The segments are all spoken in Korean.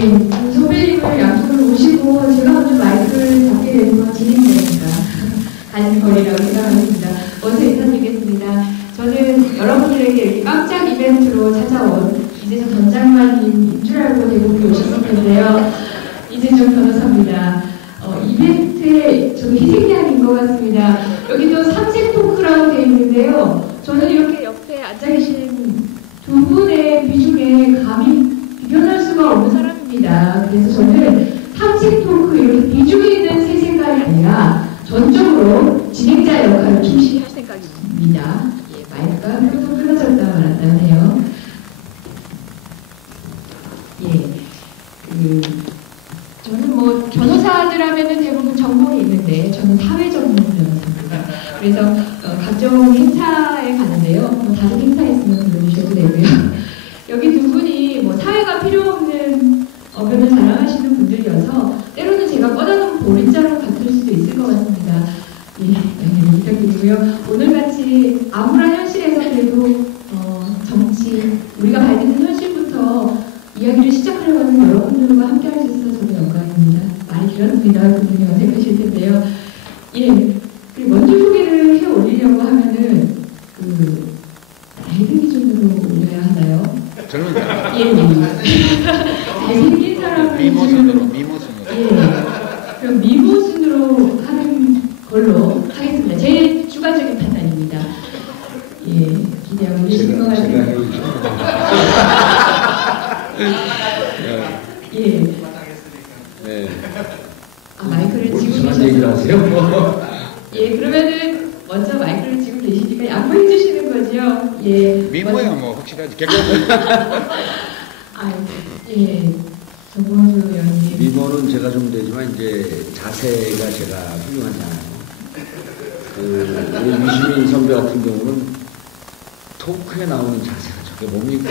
선배님을 양쪽으로 모시고 제가 먼저 마이크를 잡게 되는 건 진행자니까 가는 거리라고 생각합니다. 먼저 인사드리겠습니다. 저는 여러분들에게 이렇게 깜짝 이벤트로 찾아온 이재정 전 장관님인 줄 알고 대구에 오셨을 텐데요. 이재정 변호사입니다. 이벤트의 저는 희생양인 것 같습니다. 여기도 삼색 토크라고 되어 있는데요. 저는 이렇게 옆에 앉아 계신 두 분의 비중에 감히 비견할 수가 없는 사람입니다. 그래서 저는 삼색 토크 이렇게 비중이 있는 세 색깔이 아니라 전적으로 진행자 역할을 충실히 할 생각입니다. 예, 마이크가 또 끊어졌다 말았다 하네요. 예, 저는 뭐 변호사들 하면은 대부분 전공이 있는데 저는 사회 전문 변호사입니다. 그래서 각종 행사에 가는데요. 뭐 다른 행사 있으면 불러주셔도 되고요. 여기 두 분이 뭐 사회가 필요 없는 언변을 자랑하시는 분들이어서 때로는 제가 꺼내놓은 보릿자루 같을 수도 있을 것 같습니다. 예, 양해 부탁드리고요. 오늘같이 암울한 현실에서 그래도 정치, 우리가 발견된 현실부터 이야기를 시작하려고 하는 여러분들과 함께 할 수 있어서 저는 영광입니다. 말이 길었습니다. 그분이 어색하실 텐데요. 예, 그리고 먼저 소개를 해 올리려고 하면은 나이를 기준으로 올려야 하나요? 저는 예, 잘생긴 사람을 미모순으로 예, 그럼 미모순으로 하는 걸로 하겠습니다. 제 주관적인 판단입니다. 예, 기대하고 계신 것 같아요. 예. 네. 마이크를 지금 계셔서. 예, 그러면은 먼저 마이크를 지금 계시니까 양보해 주시는 거죠? 예. 미모야 뭐 확실하지. 예. 정봉주 의원님. 미모는 제가 좀 되지만 이제 자세가 제가 훌륭하지 않아요. 우리 유시민 선배 같은 경우는 토크에 나오는 자세가 저게 뭡니까?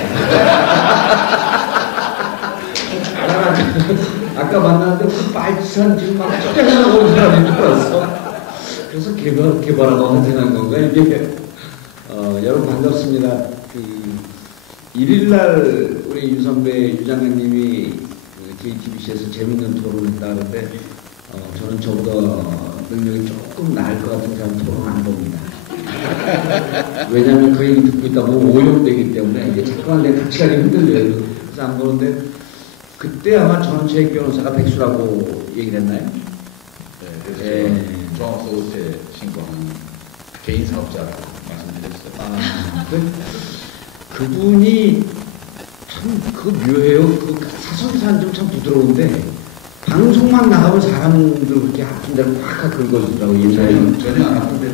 아까 만났는데 그 빨치산 지금 막 쫓겨나고 온 사람인 줄 알았어. 그래서 개발하고 헌팅한 건가 이게. 여러분 반갑습니다. 1일날 우리 유 선배, 유 장관님이 JTBC에서 재밌는 토론을 했다 그러는데 저는 저보다 능력이 조금 나을 것 같은 사람 토론 안 봅니다. 왜냐하면 그 얘기 듣고 있다 보면 오염되기 때문에 이게 자꾸만 내가 같이 가기 힘들려요. 그래서 안 보는데 그때 아마 전체 변호사가 백수라고 얘기를 했나요? 네, 그래서 종합소득세 신고하는 개인 사업자라고 말씀드렸어요. 그분이 참 묘해요. 사선산 좀 참 부드러운데 방송만 나가면 사람들 그렇게 아픈 데를 팍 긁어주더라고 옛날에. 전혀 안 아픈데.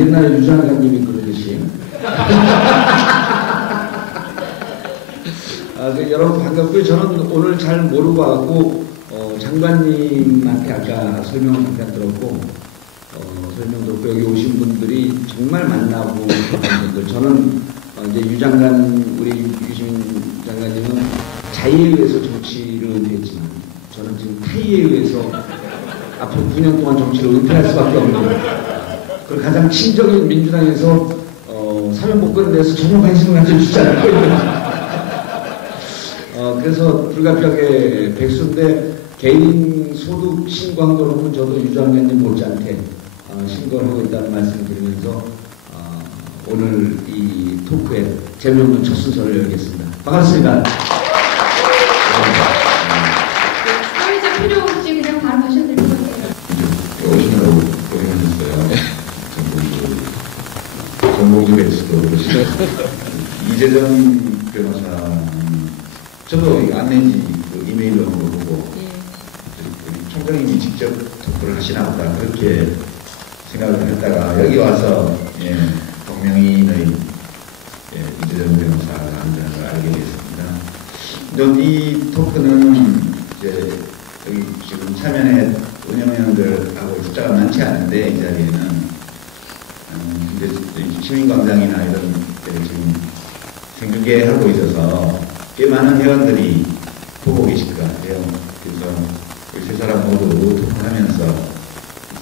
옛날에 유 장관님이 그러듯이. 여러분 반갑고요. 저는 오늘 잘 모르고 왔고 장관님한테 아까 설명을 잠깐 들었고 설명 듣고 여기 오신 분들이 정말 만나고 싶은 분들. 저는 이제 유 장관 우리 유시민 장관님은 자의에 의해서 정치를 은퇴했지만 저는 지금 타의에 의해서 앞으로 9년 동안 정치를 은퇴할 수밖에 없는 그리고 가장 친정인 민주당에서 사면복권에 대해서 전혀 관심을 가져주지 않고 있는 그래서 불가피하게 백수인데 개인 소득 신고한 걸 보면 저도 유 장관님 못지않게 신고를 하고 있다는 말씀을 드리면서 오늘 이 토크에 재미없는 첫 순서를 열겠습니다. 반갑습니다. 사회적 필요 없이 그냥 바로 가셔도 될 것 같아요. 오시느라고 고생하셨어요. 정봉주 백수도 그러시고 이재정 변호사 저도 안내지 이메일로 보고 총장님이 직접 토크를 하시나 보다 그렇게 생각을 했다가 여기 와서 동명이인의 이재정 변호사가 한다는 걸 알게 됐습니다. 이 토크는 이제 여기 지금 참여해 운영위원들하고 숫자가 많지 않은데 이 자리에는 이제 시민광장이나 이런 데를 지금 생중계 하고 있어서 꽤 많은 회원들이 보고 계실 것 같아요. 그래서 이 세 사람 모두 토크하면서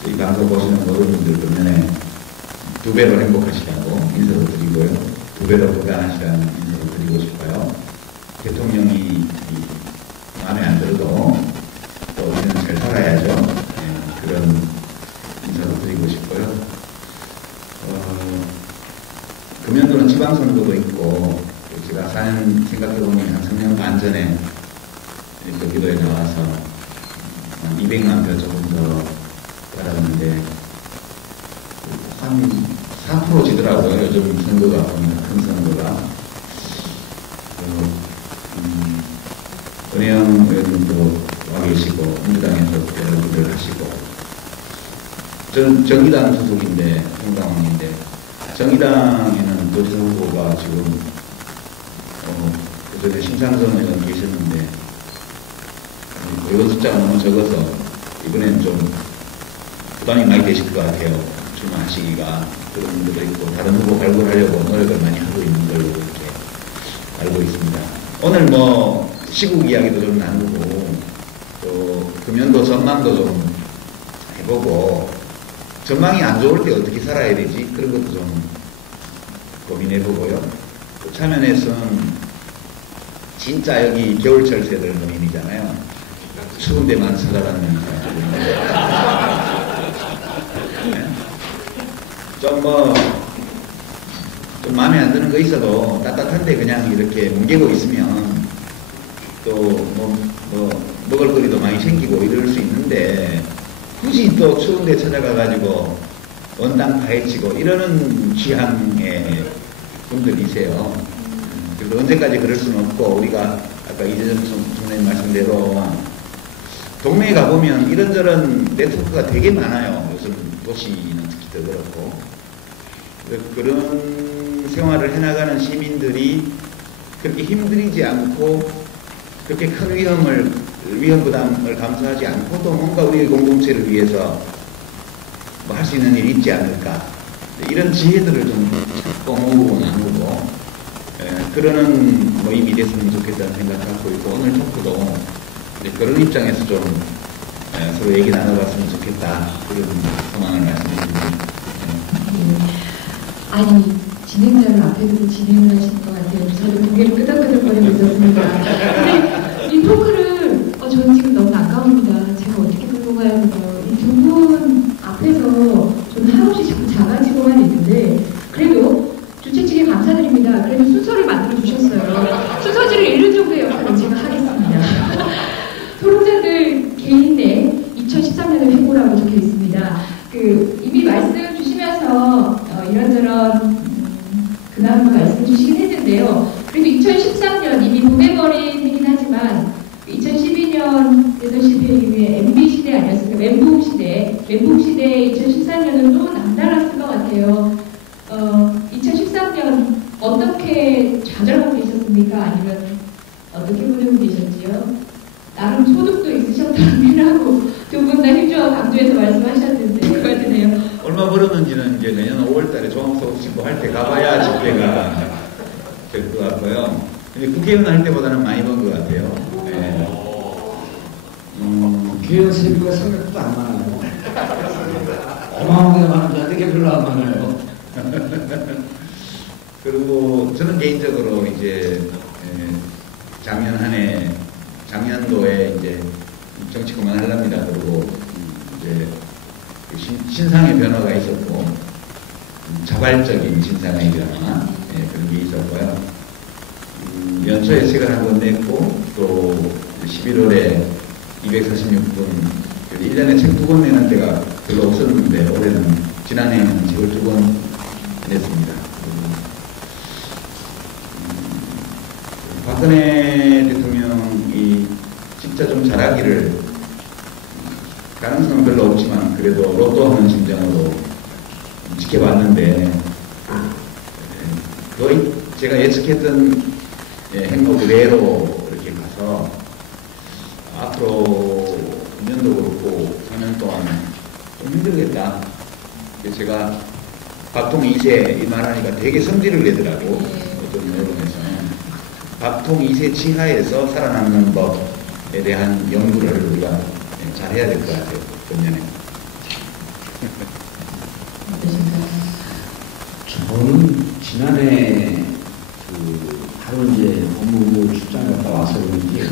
이 방송 보시는 모든 분들 보면에 2배로 행복하시라고 인사를 드리고요. 2배로 건강하시라는 인사를 드리고 싶어요. 대통령이 생각해보니 한 3년 반 전에 경기도에 나와서 한 200만 표 조금 더 받았는데 한 4% 지더라고요. 요즘 선거가 보니까 큰 선거가. 은혜영 의원님도 와 계시고 민주당에서 여러분들 하시고 저는 정의당 소속인데 홍당원인데 정의당에는 노재석 후보가 지금 그전에 심상정 의원 계셨는데 의원 숫자가 너무 적어서 이번엔 좀 부담이 많이 되실 것 같아요. 출마하시기가. 그런 분들도 있고 다른 후보 발굴하려고 노력을 많이 하고 있는 걸로 이렇게 알고 있습니다. 오늘 뭐 시국 이야기도 좀 나누고 또 금년도 전망도 좀 해보고 전망이 안 좋을 때 어떻게 살아야 되지 그런 것도 좀 고민해보고요. 또 차면에서는 진짜 여기 겨울철 세들 모임이잖아요. 추운 데만 살아라는 좀 마음에 안 드는 거 있어도 따뜻한데 그냥 이렇게 뭉개고 있으면 또 먹을 거리도 많이 생기고 이럴 수 있는데 굳이 또 추운데 찾아가가지고 원당 파헤치고 이러는 취향의 분들이세요. 그래서 언제까지 그럴 수는 없고 우리가 아까 이재정 총장님 말씀대로 동네에 가보면 이런저런 네트워크가 되게 많아요. 요즘 도시는 특히 더 그렇고 그런 생활을 해나가는 시민들이 그렇게 힘들이지 않고 그렇게 큰 위험 부담을 감수하지 않고도 뭔가 우리의 공동체를 위해서 뭐 할 수 있는 일이 있지 않을까 이런 지혜들을 좀 찾고 모으고 나누고 그러는 모임이 됐으면 좋겠다는 생각을 갖고 있고 오늘 토크도 그런 입장에서 좀 서로 얘기 나눠봤으면 좋겠다 그런 소망을 말씀드립니다. 아니 진행자를 앞에 두고 진행을 하시는 것 같아요. 저도 고개를 끄덕끄덕거리고 있었습니다. 근데 이 토크를 저는 지금 너무 아까웁니다. 제가 어떻게 끌고 가야 되나요? 이 두 분 앞에서 저는 한없이 자꾸 작아지고만 있는데 그래도 주최 측에 감사드립니다. 그래도 순서를 만들어 주셨어요. 순서지를 읽을 정도의 역할은 제가 하겠습니다. 토론자들 개인 내 2013년을 해보라고 적혀 있습니다. 이미 말씀 주시면서 이런저런 그나마 말씀 주시긴 했는데요. 그래도 2013년 이미 보내버린 해긴 하지만 2012년 대선 실패 이후에 MB 시대 아니었습니까? 멘붕 시대 2013년은 또 남달랐을 것 같아요. 2013년 어떻게 좌절하고 계셨습니까? 아니면 어떻게 보내고 계셨지요? 나름 소득도 있으셨다고 두 분 다 힘주어 강조해서 말씀하셨는데 그 같으네요. 얼마 벌었는지는 이제 내년 5월달에 종합소득 신고할 때 가봐야 집계가 될 것 같고요. 근데 국회의원 할 때보다는 많이 번 것 같아요. 네. 국회의원 세비가 생각보다 안 많아요. 어마어마하게 많은데 어떻게 별로 안 많아요. 그리고 저는 개인적으로 이제 작년 한 해 작년도에 이제 정치 그만하랍니다. 그리고 이제 신상의 변화가 있었고 자발적인 신상의 변화 그런 게 있었고요. 연초에 책을 한 권 냈고 또 11월에 246분 1년에 책 2권 내는 때가 별로 없었는데 올해는 지난해에는 책을 2권 냈습니다. 박근혜 대통령이 진짜 좀 잘하기를 가능성은 별로 없지만 그래도 로또하는 심정으로 지켜봤는데 거의 제가 예측했던 행보 그대로 이렇게 가서 앞으로 2년도 그렇고 4년 동안 좀 힘들겠다. 제가 밥통 2세 이 말하니까 되게 성질을 내더라고. 어떤 언론에서는 밥통 2세 치하에서 살아남는 법에 대한 연구를 우리가 잘 해야 될 것 같아요. 금년에. 저는 지난해 하루 이제 법무부 출장 갔다 와서 그런지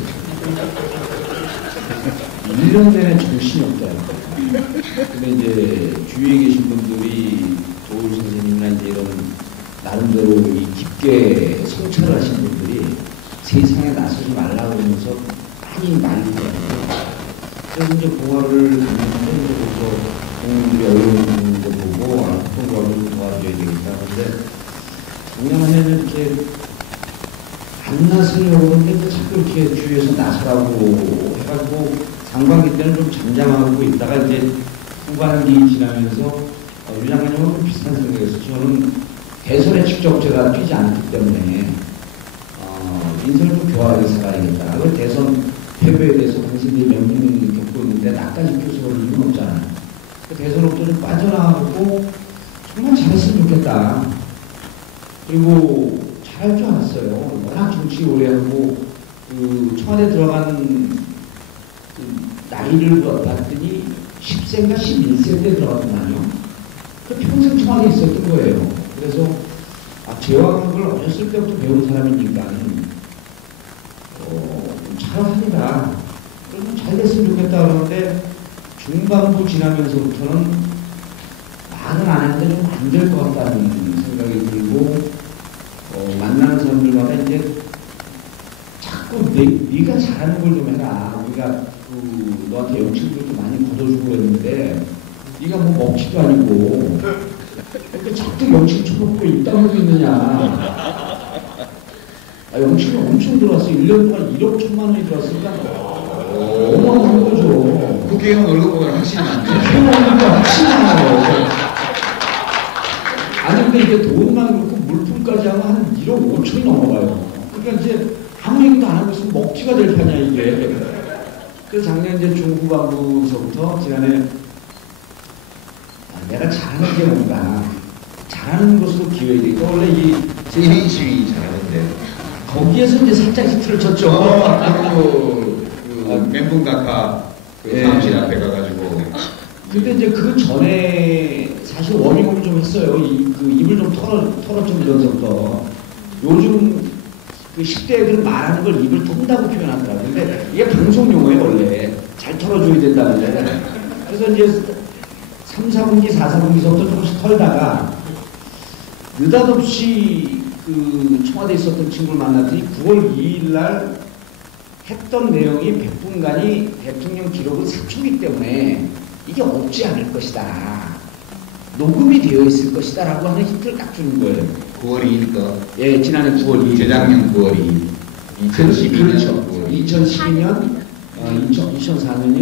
1년 내내 정신이 없더라고요. 근데 이제 주위에 계신 분들이 도울 선생님이나 이제 이런 나름대로 이 깊게 성찰을 하신 분들이 세상에 나서지 말라고 하면서 많이 말리고 그래서 이제 공화를 하면서 이제 국민들이 어려운 거 보고 아픈 거를 도와줘야 되겠다. 근데 작년에는 이렇게 안 나서려고 하는데 자꾸 이렇게 주위에서 나서라고 해가지고 상반기 때는 좀 잠잠하고 있다가 이제 후반기 지나면서 유 장관님하고 비슷한 생각이었어요. 저는 대선에 직접 제가 뛰지 않기 때문에 인생을 좀 교활하게 살아야겠다. 그 대선 패배에 대해서 당신들이 멘붕을 겪고 있는데 나까지 껴서 그럴 이유는 없잖아요. 그 대선으로부터 좀 빠져나가고 정말 잘했으면 좋겠다. 그리고 잘할 줄 알았어요. 워낙 정치 오래 하고 그 청와대 들어간 그 나이를 봤더니 10세인가 11세 때 들어갔더만요. 그 평생 청와대에 있었던 거예요. 그래서 제왕한 걸 어렸을 때부터 배운 사람이니까 잘합니다. 그러면 잘 됐으면 좋겠다 그러는데 중반부 지나면서부터는 말은 안 했는데 좀 안 될 것 같다는 생각이 들고 만나는 사람들마다 이제 자꾸 네가 잘하는 걸 좀 해라. 우리가 너한테 영치도 좀 많이 걷어주고 그랬는데 네가 뭐 먹지도 아니고 그 자꾸 영치 쳐먹고 있다고 있느냐. 영치가 엄청 들어왔어. 1년 동안 1억 1천만 원이 들어왔으니까 어마어마한 거죠. 국회의원 월급보다 훨씬 많네. 국회의원보다 훨씬 많아요. 아니 근데 이게 돈만 그렇고 물품까지 하면 한 1억 5천이 넘어가요. 그러니까 이제 아무 얘기도 안 하고 있으면 먹튀가 될 판이야 이게. 그래서 작년 이제 중후반부서부터 지난해 내가 잘하는 게 뭔가 잘하는 것으로 기회가 되니까 원래 이 1인 시위 잘하는데 거기에서 이제 살짝 히트를 쳤죠. 그리고 멘붕각하 사무실 앞에 가가지고 근데 이제 그 전에 사실 워밍업을 좀 했어요. 그 입을 좀 털었죠 이런서부터. 요즘 그 10대 애들은 말하는 걸 입을 턴다고 표현하더라고요. 근데 이게 방송 용어예요 원래. 잘 털어줘야 된다는데. 그래서 이제 3, 4분기, 4, 4분기서부터 조금씩 털다가 느닷없이 그 청와대에 있었던 친구를 만났더니 9월 2일 날 했던 내용이 100분간이 대통령 기록은 사초기 때문에 이게 없지 않을 것이다. 녹음이 되어 있을 것이다 라고 하는 힌트를 딱 주는 거예요. 9월 2일까? 예, 지난해 9월 2일. 재작년 9월 2일. 2012년 그렇죠. 2012년, 2004년이,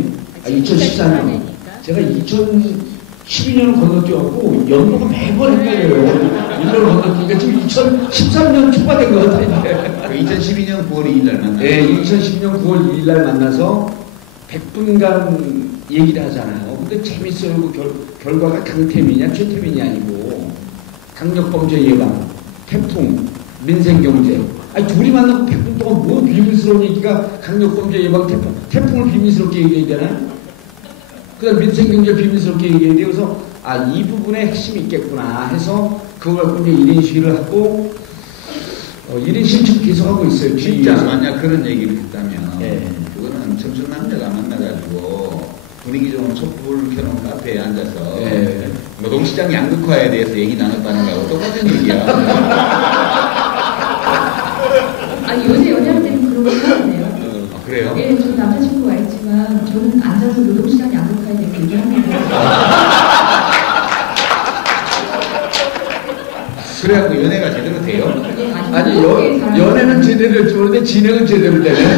2014년. 제가 2012년을 건너뛰었고, 연도가 매번 헷갈려요. 1년을 건너뛰니까 지금 2013년 초가 된 것 같아요. 2012년 9월 2일 날 만났어요. 네, 2012년 9월 2일 날 만나서 100분간 얘기를 하잖아요. 근데 재밌어요. 그 결과가 강태민이냐 최태민이 아니고 강력범죄 예방, 태풍, 민생경제. 아니 둘이 만나고 100분 동안 뭐 비밀스러운 얘기가 강력범죄 예방, 태풍을 비밀스럽게 얘기해야 되나요? 그 다음 민생경제 비밀스럽게 얘기해야 돼요. 그래서 이 부분에 핵심이 있겠구나 해서 그걸 갖고 이제 1인 시위를 하고 1인 신청 계속하고 있어요. 진짜 만약 그런 얘기를 했다면 네. 그거는 청춘 남녀가 만나가지고 분위기 좋은 촛불 켜놓은 카페에 앉아서 네. 노동시장 양극화에 대해서 얘기 나눴다는 거하고 똑같은 얘기야. 아니 요새 여자들은 그런 거 하네요. 그래요? 예, 저 남자친구가 있지만 저는 앉아서 노동시장 양극화에 대해서 얘기합니다. 그래갖고 연애가 제대로 돼요? 예, 아니 연애는 제대로 했지 모르는데 진행은 제대로 되네.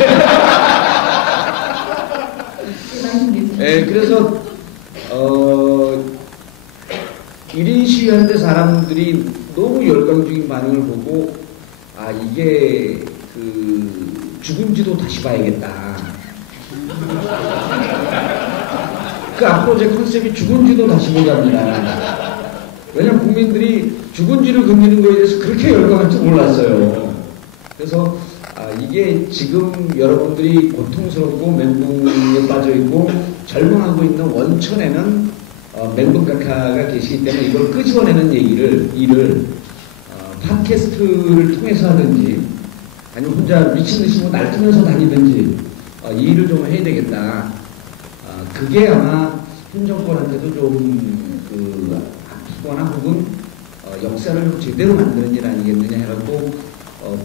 네, 그래서 1인 시위하는데 사람들이 너무 열광적인 반응을 보고 이게 죽은지도 다시 봐야겠다. 그 앞으로 제 컨셉이 죽은지도 다시 보자입니다. 왜냐면 국민들이 죽은지를 금지는 거에 대해서 그렇게 열광할 줄 몰랐어요. 그래서 이게 지금 여러분들이 고통스럽고 멘붕에 빠져있고 절망하고 있는 원천에는 멘붕각하가 계시기 때문에 이걸 끄집어내는 일을 팟캐스트를 통해서 하든지 아니면 혼자 미친듯이 뭐 날뛰면서 다니든지 이 일을 좀 해야 되겠다. 그게 아마 현 정권한테도 좀 아프거나 혹은 역사를 제대로 만드는 일 아니겠느냐 해갖고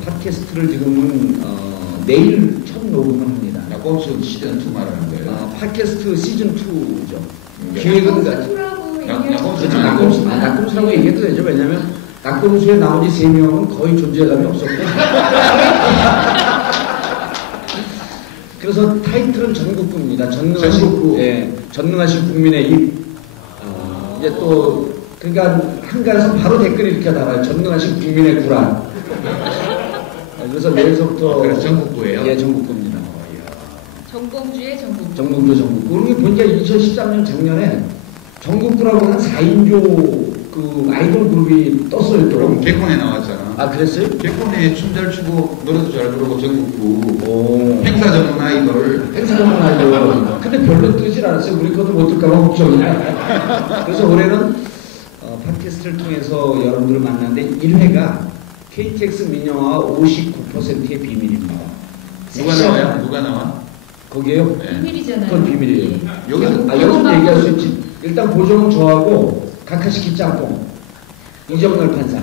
팟캐스트를 지금은 내일 첫 녹음을 합니다. 낙곰수 시즌 2 말하는 거예요. 팟캐스트 시즌 2죠. 네. 기획은 낙곰수라고 얘기해도 되죠. 왜냐하면 낙곰수에 나온 지 3명은 거의 존재감이 없었고 그래서 타이틀은 전국구입니다. 전능하신 국민의 입. 이제 또 그러니까 한가해서 바로 댓글 이렇게 달아요. 전능하신 국민의 구란. 그래서 내일서부터 그래서 전국구예요? 예, 전국구입니다. 정봉주의 전국. 전국구. 그러고 보니까 2013년 작년에 전국구라고 하는 4인조 그 아이돌 그룹이 떴어요. 그럼 개콘에 나왔잖아. 아, 그랬어요? 개콘에 춤 잘 추고 노래도 잘 부르고 전국구 행사 전문 아이돌. 행사 전문 아이돌. 근데 별로 뜨질 않았어요. 우리 것도 못 들까봐 걱정이야. 그래서 올해는 팟캐스트를 통해서 여러분들을 만났는데 1회가 KTX 민영화 59%의 비밀입니다. 누가 나와요? 누가 나와? 거기에요? 네. 비밀이잖아요. 그건 비밀이에요. 예. 여기서 얘기할 수 있지. 일단 보정은 저하고 카카시키 짬뽕, 이정열 판사.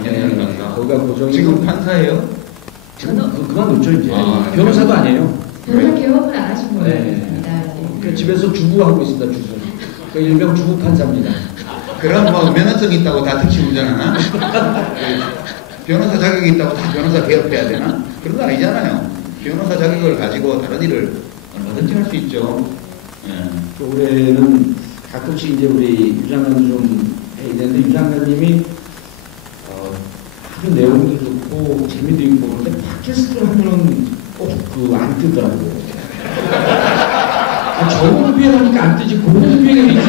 이정열 판사. 거기가 보정이 지금 판사예요? 지금 그만뒀죠 이제. 변호사도 아니에요. 변호사 개업을 안 하신 거예요. 네. 그 집에서 주부하고 있습니다. 주부. 그 일명 주부 판사입니다. 그럼 뭐 면허증 있다고 다 택시 운전하나? 변호사 자격이 있다고 다 변호사 개업해야 되나? 그런 거 아니잖아요. 변호사 자격을 가지고 다른 일을 얼마든지 할 수 있죠. 예. 올해는 가끔씩 이제 우리 유장관 좀 해야 되는데 유장관님이 아주 내용도 좋고 재미도 있고 그런데 팟캐스트를 하면은 꼭 안 뜨더라고요. 저번 비행 하니까 안 뜨지 고번 비행에 있지.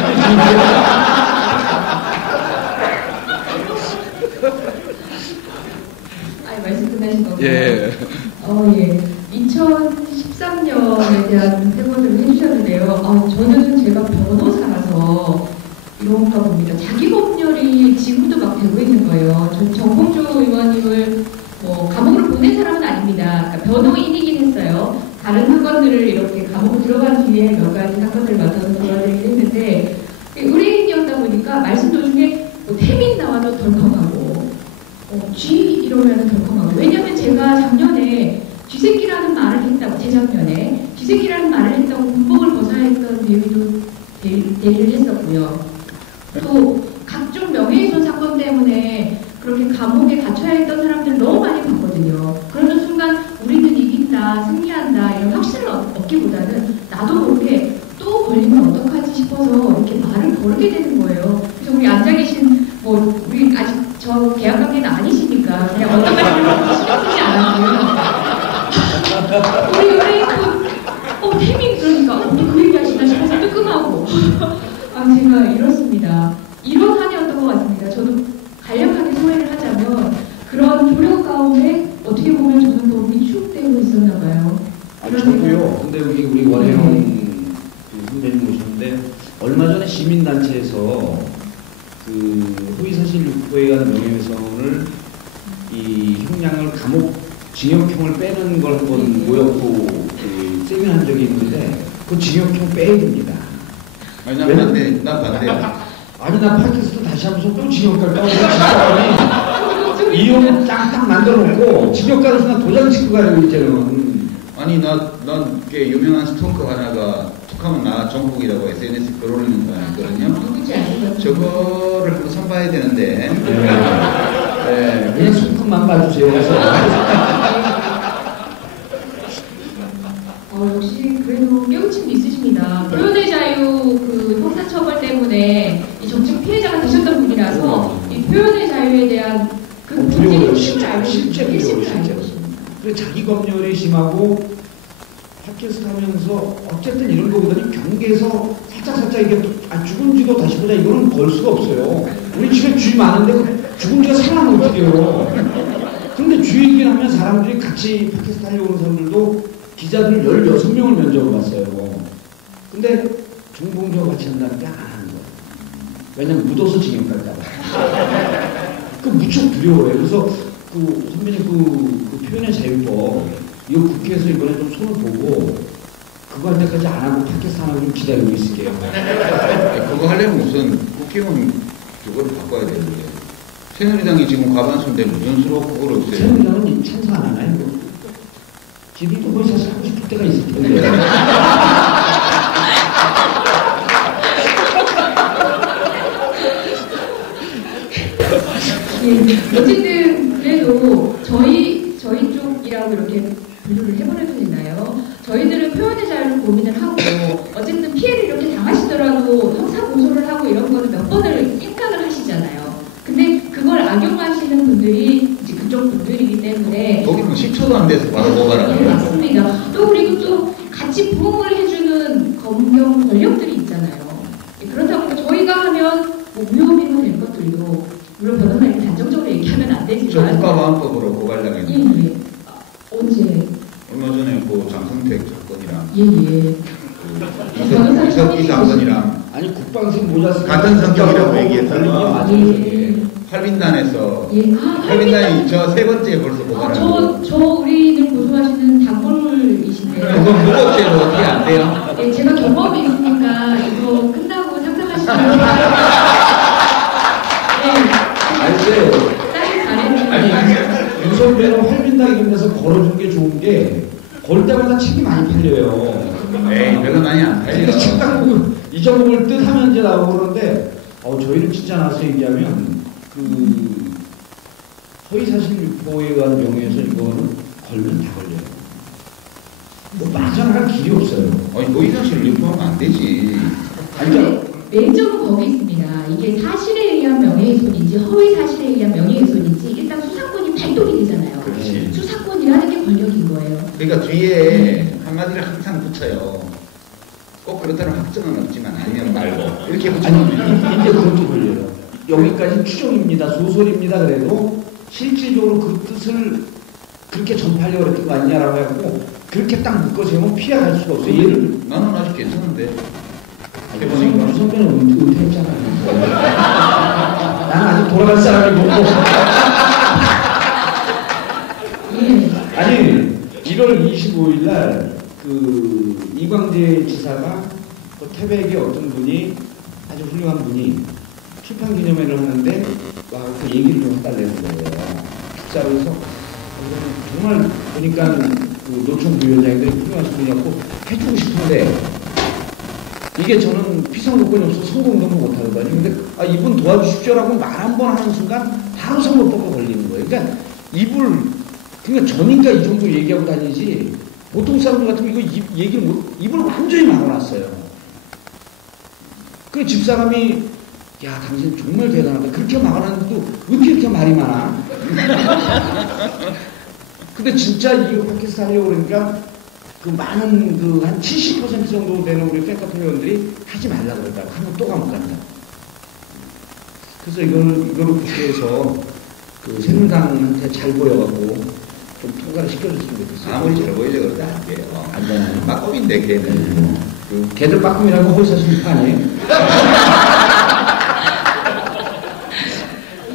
말씀 끝나신 건가요? 예. 예. 2013년에 대한 세번을 해주셨는데요. 저는 제가 변호사라서 이런가 봅니다. 자기 법률이 지금도 막 되고 있는 거예요. 전 정봉주 의원님을 뭐 감옥으로 보낸 사람은 아닙니다. 그러니까 변호인이긴 했어요. 다른 사건들을 이렇게 감옥으로 들어간 뒤에 몇 가지 사건들을 맡아서 도와드리긴 했는데 의뢰인이었다 보니까 말씀 도중에 뭐 태민 나와도 덜컹하고 쥐 이러면 덜컹하고 왜냐면 제가 작년에 쥐새끼라는 말을 했다고 재작년에 쥐새끼라는 말을 했다고 군복을 벗어야 했던 내용도 대리를 했었고요. 또 각종 명예훼손 사건 때문에 그렇게 감옥에 갇혀야 했던 사람들 너무 많이 봤거든요. 그러는 순간 우리는 이긴다, 승리한다 이런 확신을 얻기보다는 나도 모르게 또 걸리면 어떡하지 싶어서 이렇게 말을 거르게 되는 거예요. 그래서 우리 앉아 계신 우리 아직 저 계약관계는 아니시니까 그냥 어떤 말씀을 신경 쓰지 않았고요. 우리 의뢰인도 태민 그러니까 또 그 얘기하시나 싶어서 뜨끔하고 제가 이렇습니다. 이런 한 해였던 것 같습니다. 저도 간략하게 소개를 하자면 그런 조력 가운데 어떻게 보면 저는 더 위축되고 있었나 봐요. 저도요. 근데 여기 우리 원혜영 선배님 오셨는데 얼마 전에 시민단체에서 그 허위사실 유포에 의한 명예훼손을 이 형량을 감옥 징역형을 빼는 걸 한번 모였고 그 세미나 한 적이 있는데 그 징역형 빼야 됩니다. 아니 난 반대야. 아니 나 팟캐스트 다시 하면서 또 징역 갈까 하고 이혼 짱딱 만들어 놓고 징역 가는 순간 도장 찍고 가려고 이제는. 아니 난 꽤 유명한 스토커 하나가 툭하면 나 정국이라고 SNS 글 올리는 거 있거든요. 누구지 아시죠? 저거를 한번 선봐야 되는데. 네, 그냥 손금만 봐주세요. 역시 그래도 깨우침이 있으십니다. 표현의 자유 그 형사처벌 때문에 이 정책 피해자가 되셨던 분이라서 이 표현의 자유에 대한 그 두려워요. 실제 알고 실제로 계십니다. 실제로. 그리고 자기 검열이 심하고 팟캐스트 하면서 어쨌든 이런 거보다는 경계에서 살짝 이게 죽은 쥐도 다시 보자 이거는 걸 수가 없어요. 우리 집에 쥐 많은데 죽은 쥐가 살아나면 어떡해요. 그런데 쥐 얘기를 하면 사람들이 같이 팟캐스트 하려고 하는 사람들도 기자들 16명을 면접을 봤어요. 근데 정봉주와 같이 한다는 게 안 하는 거예요. 왜냐면 묻어서 징역 갈까봐. 그 무척 두려워요. 그래서 그 선배님 그 표현의 자유법 이거 국회에서 이번에 좀 손을 보고 그거 할 때까지 안 하고 팟캐스트 안 하고 좀 기다리고 있을게요. 그거 하려면 우선 국회의원 그거를 바꿔야 되는데 새누리당이 지금 과반수인데 무슨 수로 그걸 없애요? 새누리당은 찬성 안 하나요? 지들도 거의 사실 하고 싶을 때가 있을 텐데. 예, 어쨌든 그래도 저희 쪽이라고 이렇게 분류를 해버려도 되나요? 저희들은 표현의 자유를 고민을 하고 어쨌든 피해를 이렇게 당하시더라도 형사 고소를 하고 이런 거는 몇 번을 생각을 하시잖아요. 근데 그걸 악용하시는 분들이 이제 그쪽 분들이기 때문에 거기는 10초도 안 돼서 바로 네, 고발하는 맞습니다. 또 그리고 또 같이 부응을 해주는 검경 권력들이 있잖아요. 그렇다 보니까 저희가 하면 뭐 무혐의로 된 것들도 물론 변호사님이 단정적으로 얘기하면 안 저 되지만 국가보안법으로 고발당했는데 예. 언제? 얼마 전에 그 장성택 사건이랑 예예. 그 이석기 사건이랑 아니 국방생 모자 쓰고 같은 성격이라고 얘기했잖아. 걸린 게 맞아요. 예. 활빈단에서 예. 활빈단이 저 세 번째 벌써 고발하고 저 우리를 고소하시는 단골이신데요. 그건 무법죄로 어떻게 안 돼요? 예, 제가 경험이 있으니까 이거 끝나고 상상하시면 알죠. 딸이 잘했는데. 아니 유선배는 활빈당 이런 데서 걸어준 게 좋은 게 걸 때마다 책이 많이 팔려요. 에이 별로 많이 안 그러니까 팔려. 책딱 보고 잊어먹을 듯 하면 이제 나오고 그러는데 저희는 진짜 나서 얘기하면 그 허위사실 유포에 의한 명예훼손 이거는 걸면 다 걸려요. 뭐 빠져나갈 길이 없어요. 아니 고의사실을 유포하면 안 되지. 아니 그러니까 맹점은 거기 있습니다. 이게 사실에 의한 명예훼손인지 허위 사실에 의한 명예훼손인지 일단 수사권이 발동이 되잖아요. 그렇지. 수사권이라는 게 권력인 거예요. 그러니까 뒤에 한마디를 항상 붙여요. 꼭 그렇다는 확정은 없지만 아니면 말고 이렇게 아니 붙여놓으면 이제 그것도 걸려요. 여기까지 추정입니다, 소설입니다. 그래도 실질적으로 그 뜻을 그렇게 전파하려고 그랬던 거 아니냐라고 해갖고 그렇게 딱 묶어세우면 피해갈 수가 없어요. 얘를 나는 아직 괜찮은데. 유선배는 은퇴했잖아요. 나는 아직 돌아갈 사람이 뭐고. 아니 1월 25일 날 그 이광재 지사가 그 태백의 어떤 분이 아주 훌륭한 분이 출판 기념회를 하는데 와 그 얘기를 좀 해달라는 거예요. 식사로 해서 정말 보니까 그 노총 부위원장님들이 훌륭하신 분이었고 해주고 싶은데 이게 저는 피상 요건이 없어서 선거운동도 못하거든요. 근데 이분 도와주십시오라고 말 한 번 하는 순간 바로 선거법으로 걸리는 거예요. 그러니까 그러니까 저니까 이 정도 얘기하고 다니지 보통 사람들 같으면 이거 입을 완전히 막아놨어요. 그 집사람이 야 당신 정말 대단하다. 그렇게 막아놨는데도 어떻게 이렇게 말이 많아? 근데 진짜 이거 팟캐스트 하려고 그러니까 그 많은 그 한 70% 정도 되는 우리 팬카페 회원들이 하지 말라고 그랬다고 하면 또 감옥 간다. 그래서 이거를 국회에서 그 새누리당한테 잘 보여갖고 좀 통과를 시켜줬으면 좋겠어요. 아무리 잘 보이려고 그래도 안 돼요. 안 되나요? 막법인데 걔는. 걔들 빠꿈이라고 허위사실 아니에요?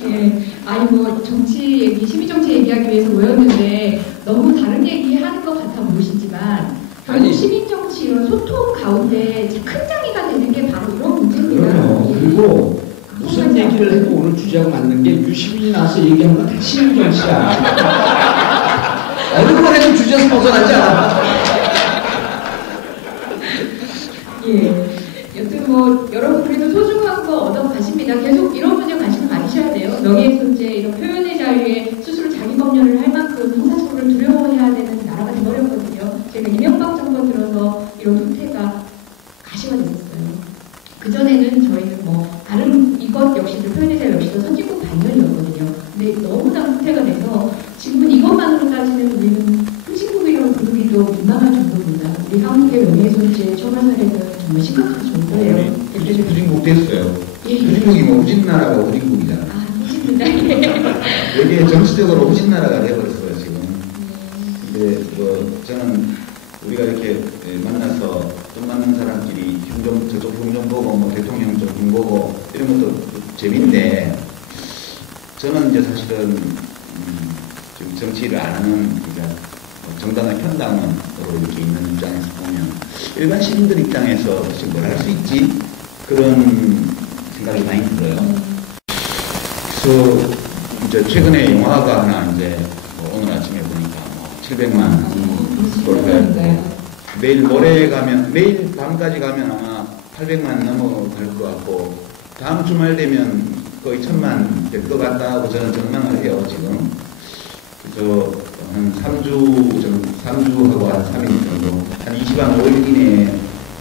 예, 아니 뭐 정치 얘기, 시민정치 얘기하기 위해서 모였는데 너무 다른 얘기 하는 것 같아 보이시지만 결국 시민정치 이런 소통 가운데 큰 장애가 되는 게 바로 이런 문제입니다. 그럼요. 그리고 무슨 얘기를 해도 오늘 주제하고 맞는 게 유시민이 나와서 얘기하는 건 다 시민정치야. 어느 번 해도 주제에서 벗어나지 않아. 예. 여튼 뭐 여러분 그래도 소중한 거 얻어 가십니다. 계속 이런 문제 관심 가지셔야 돼요. 명예훼손죄 이런 표현의 자유에 스스로 자기 검열을 할 만큼 형사처벌을 두려워해야 되는 나라가 되어버렸거든요. 제가 이명박 정권 들어서 이런 후퇴가 가시가 됐었어요. 그전에는 저희는 뭐 다른 이것 역시도 표현의 자유 역시도 선진국 반면이었거든요. 근데 너무나 후퇴가 돼서 지금은 이것만으로 따지면 우리는 후진국이라고 부르기도 민망할 정도입니다. 우리 한국의 명예훼손죄 처벌 사례는 정말 심각할 정도예요. 이제 후진국 됐어요. 예. 후진국이 뭐 후진나라가 후진국이잖아. 아, 후진입니다. 예. 여기에 정치적으로 후진나라가 돼버렸어요 지금. 근데 뭐 저는 우리가 이렇게 만나서 좀 맞는 사람끼리 저쪽 흉좀 보고 뭐 대통령 좀 보고 이런 것도 재밌는데 저는 이제 사실은 지금 정치를 안 하는 그러니까 정당의 편당으로 이렇게 있는 입장에서 보면 일반 시민들 입장에서 도대체 뭘 할 수 있지? 그런 생각이 많이 들어요. 그래서 이제 최근에 영화가 하나 이제 뭐 오늘 아침에 보니까 뭐 700만 돌파했고 내일 모레 가면 내일 밤까지 가면 아마 800만 넘어갈 것 같고 다음 주말 되면 거의 1000만 될 것 같다고 저는 전망을 해요 지금. 그래서 한 3주하고 한 3일 정도 한 20한 5일 이내에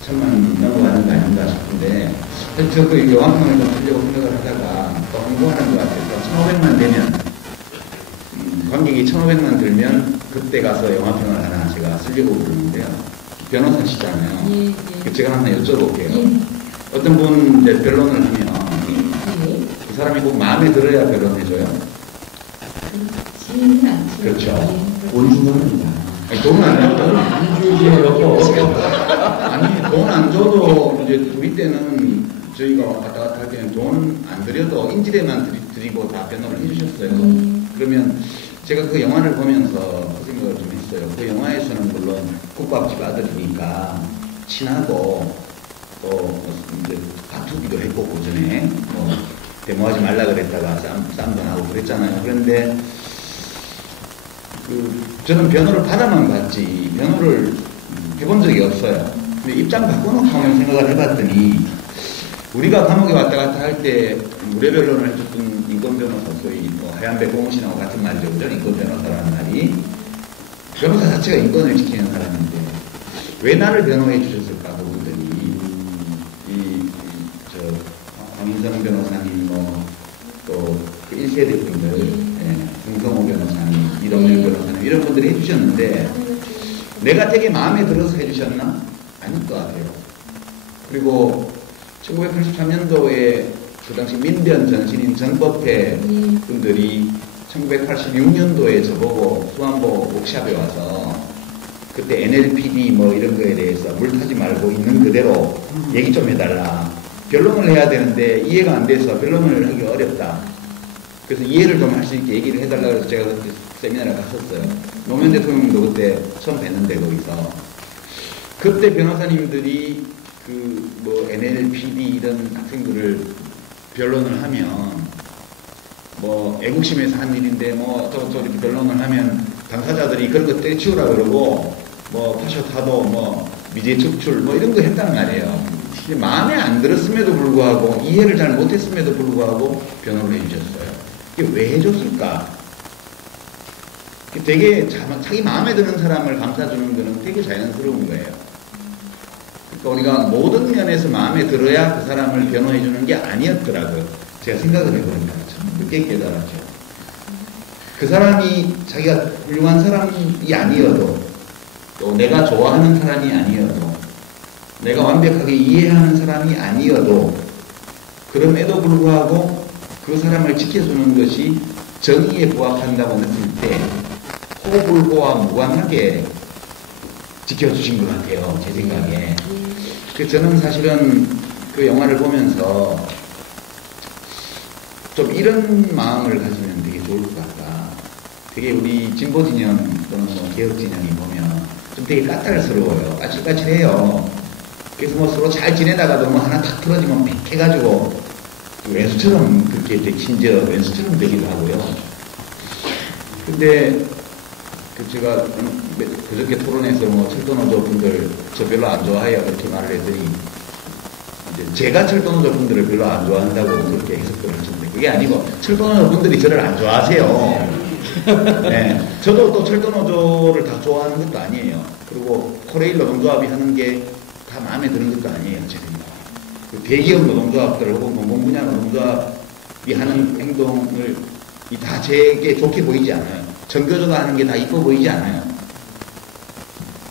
1000만 넘어가는 거 아닌가 싶은데 저그 영화평을 좀 쓰려고 생각을 하다가 또 홍보하는 것 같아서 1500만 되면 관객이 1500만 들면 그때 가서 영화평을 하나 제가 쓰려고 그러는데요. 변호사시잖아요. 예. 제가 하나 여쭤볼게요. 예. 어떤 분 이제 변론을 하면 예. 그 사람이 꼭 마음에 들어야 변론해줘요. 그렇지는 않죠. 그렇죠. 예. 돈 주면입니다. 아니, 돈은 안 줘도 안 주지요. 아니 돈 안 줘도 이제 우리 때는 저희가 왔다 갔다 할 때는 돈 안 들여도 인지대만 드리고 다 변호를 해주셨어요. 그러면 제가 그 영화를 보면서 그 생각을 좀 했어요. 그 영화에서는 물론 국밥집 아들이니까 친하고 또 이제 다투기도 했고 그 전에 뭐 데모하지 말라 그랬다가 쌈도 나고 그랬잖아요. 그런데 저는 변호를 받아만 봤지 변호를 해본 적이 없어요. 근데 입장 바꿔놓고 생각을 해봤더니 우리가 감옥에 왔다 갔다 할 때 무례변론을 해줬던 인권 변호사 소위 뭐 하얀배 고무신하고 같은 말이죠. 그죠? 인권 변호사라는 말이 변호사 자체가 인권을 지키는 사람인데 왜 나를 변호해 주셨을까 그분들이 황인성 변호사님 또그 1세대 분들 김성호 변호사님 이동일 변호사님 이런 분들이 해주셨는데 내가 되게 마음에 들어서 해주셨나? 아닐 것 같아요. 그리고 1983년도에 그 당시 민변 전신인 전법회 분들이 1986년도에 저보고 수안보 옥샵에 와서 그때 NLPD 뭐 이런 거에 대해서 물 타지 말고 있는 그대로 얘기 좀 해달라. 변론을 해야 되는데 이해가 안 돼서 변론을 하기 어렵다. 그래서 이해를 좀 할 수 있게 얘기를 해달라고 해서 제가 그때 세미나를 갔었어요. 노무현 대통령도 그때 처음 뵀는데 거기서 그때 변호사님들이 그 뭐 NLPD 이런 학생들을 변론을 하면 뭐 애국심에서 한 일인데 뭐 또 이렇게 변론을 하면 당사자들이 그런 거 떼치우라 그러고 뭐 파쇼타도 뭐 미제 척출 뭐 이런 거 했단 말이에요. 마음에 안 들었음에도 불구하고 이해를 잘 못했음에도 불구하고 변호를 해주셨어요. 이게 왜 해줬을까? 되게 자기 마음에 드는 사람을 감싸주는 거는 되게 자연스러운 거예요. 그러니까 우리가 모든 면에서 마음에 들어야 그 사람을 변호해주는 게 아니었더라고요. 제가 생각을 해보니까 참 늦게 깨달았죠. 그 사람이 자기가 훌륭한 사람이 아니어도 또 내가 좋아하는 사람이 아니어도 내가 완벽하게 이해하는 사람이 아니어도 그럼에도 불구하고 그 사람을 지켜주는 것이 정의에 부합한다고 느낄 때 호불호와 무관하게 지켜주신 것 같아요. 제 생각에. 저는 사실은 그 영화를 보면서 좀 이런 마음을 가지면 되게 좋을 것 같다. 되게 우리 진보 진영 또는 뭐 개혁 진영이 보면 좀 되게 까탈스러워요. 까칠까칠해요. 그래서 뭐 서로 잘 지내다가도 뭐 하나 탁 틀어지면 팩 해가지고 왼수처럼 그렇게 되게 심지어 왼수처럼 되기도 하고요. 근데 제가 그저께 토론에서 뭐 철도노조 분들 저 별로 안 좋아해요 이렇게 말을 했더니 이제 제가 철도노조 분들을 별로 안 좋아한다고 그렇게 해석을 하셨는데 그게 아니고 철도노조 분들이 저를 안 좋아하세요. 네, 저도 또 철도노조를 다 좋아하는 것도 아니에요. 그리고 코레일 노동조합이 하는 게 다 마음에 드는 것도 아니에요. 제 생각에. 그 대기업 노동조합들 혹은 공공분야 노동조합이 하는 행동을 다 제게 좋게 보이지 않아요. 정교조가 하는 게 다 이뻐 보이지 않아요.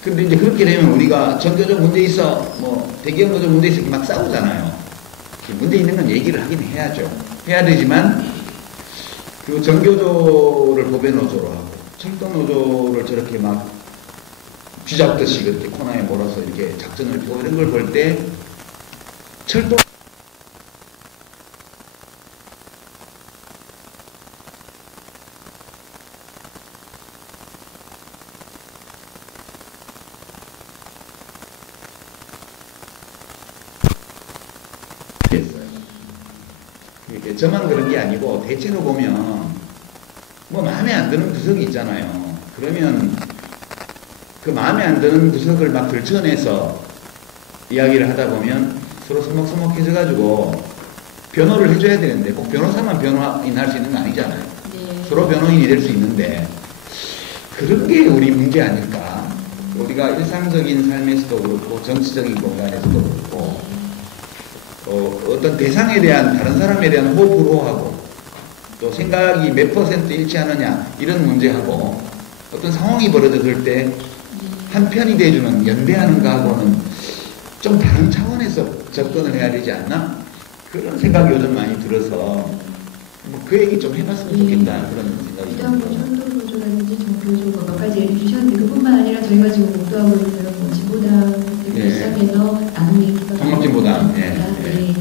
근데 이제 그렇게 되면 우리가 정교조 문제 있어, 뭐 대기업 노조 문제 있어 막 싸우잖아요. 문제 있는 건 얘기를 하긴 해야죠. 해야 되지만 그 정교조를 보배노조로 하고 철도노조를 저렇게 막 쥐잡듯이 그렇게 코너에 몰아서 이렇게 작전을 펴고 이런 걸 볼 때 철도 저만 그런 게 아니고 대체로 보면 뭐 마음에 안 드는 구석이 있잖아요. 그러면 그 마음에 안 드는 구석을 막 들춰내서 이야기를 하다 보면 서로 서먹서먹해져가지고 변호를 해줘야 되는데 꼭 변호사만 변호인 할 수 있는 건 아니잖아요. 네. 서로 변호인이 될 수 있는데 그런 게 우리 문제 아닐까. 우리가 일상적인 삶에서도 그렇고 정치적인 공간에서도 그렇고 어떤 대상에 대한 다른 사람에 대한 호불호하고 또 생각이 몇 % 일치하느냐 이런 문제하고 어떤 상황이 벌어졌을 때 한 편이 돼주는 연대하는 거하고는 좀 다른 차원에서 접근을 해야 되지 않나? 그런 생각이 요즘 많이 들어서 뭐 그 얘기 좀 해봤으면 좋겠다 그런 생각이 듭니다. 철도보조라든지 정교조 몇 가지 예를 주셨는데 그뿐만 아니라 저희가 지금 목도하고 있는 뭐 진보당부터 예. 시작해서 나눔 얘기가 통합진보당. 예. 네.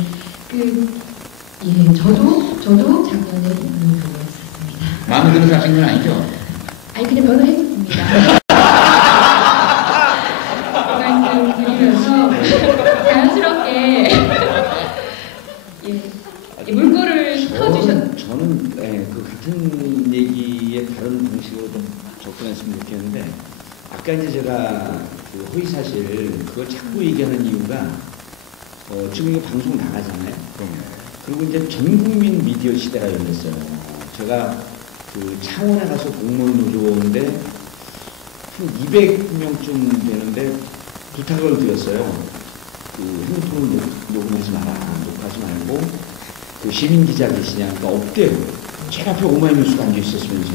저도 작년에 이분을 변호했었습니다. 마음에 들어서 하신 건 아니죠? 아니 그냥 변호했습니다. 말씀드리면서 자연스럽게 예, 물꼬를 터주셨. 저는 그 같은 얘기에 다른 방식으로 좀 접근했으면 좋겠는데 아까 이제 제가 그 허위사실 그걸 자꾸 얘기하는 이유가 지금 이거 방송 나가잖아요. 그리고 이제 전 국민 미디어 시대가 열렸어요. 제가 그 창원에 가서 공무원 노조인데 한 200명쯤 되는데 부탁을 드렸어요. 그 핸드폰을 녹음하지 마라. 녹화하지 말고 그 시민 기자 계시냐? 그러니까 없대요. 제 앞에 오마이뉴스가 앉아 있었으면서.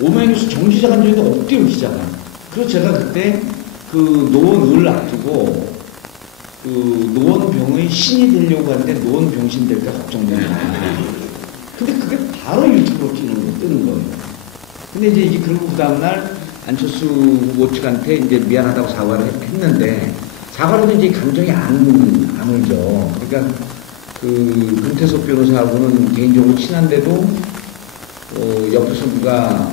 오마이뉴스 정기자가 앉아 있는데 없대요, 기자가. 그래서 제가 그때 그 노원을 앞두고 그 노원병의 신이 되려고 하는데 노원병신 될까 걱정되는 거예요. 근데 그게 바로 유튜브로 뜨는 거예요. 근데 이제 이게 그리고 그 다음날 안철수 후보 측한테 이제 미안하다고 사과를 했는데 사과로도 이제 감정이 안 울죠. 그러니까 그 금태섭 변호사하고는 개인적으로 친한데도 옆에서 누가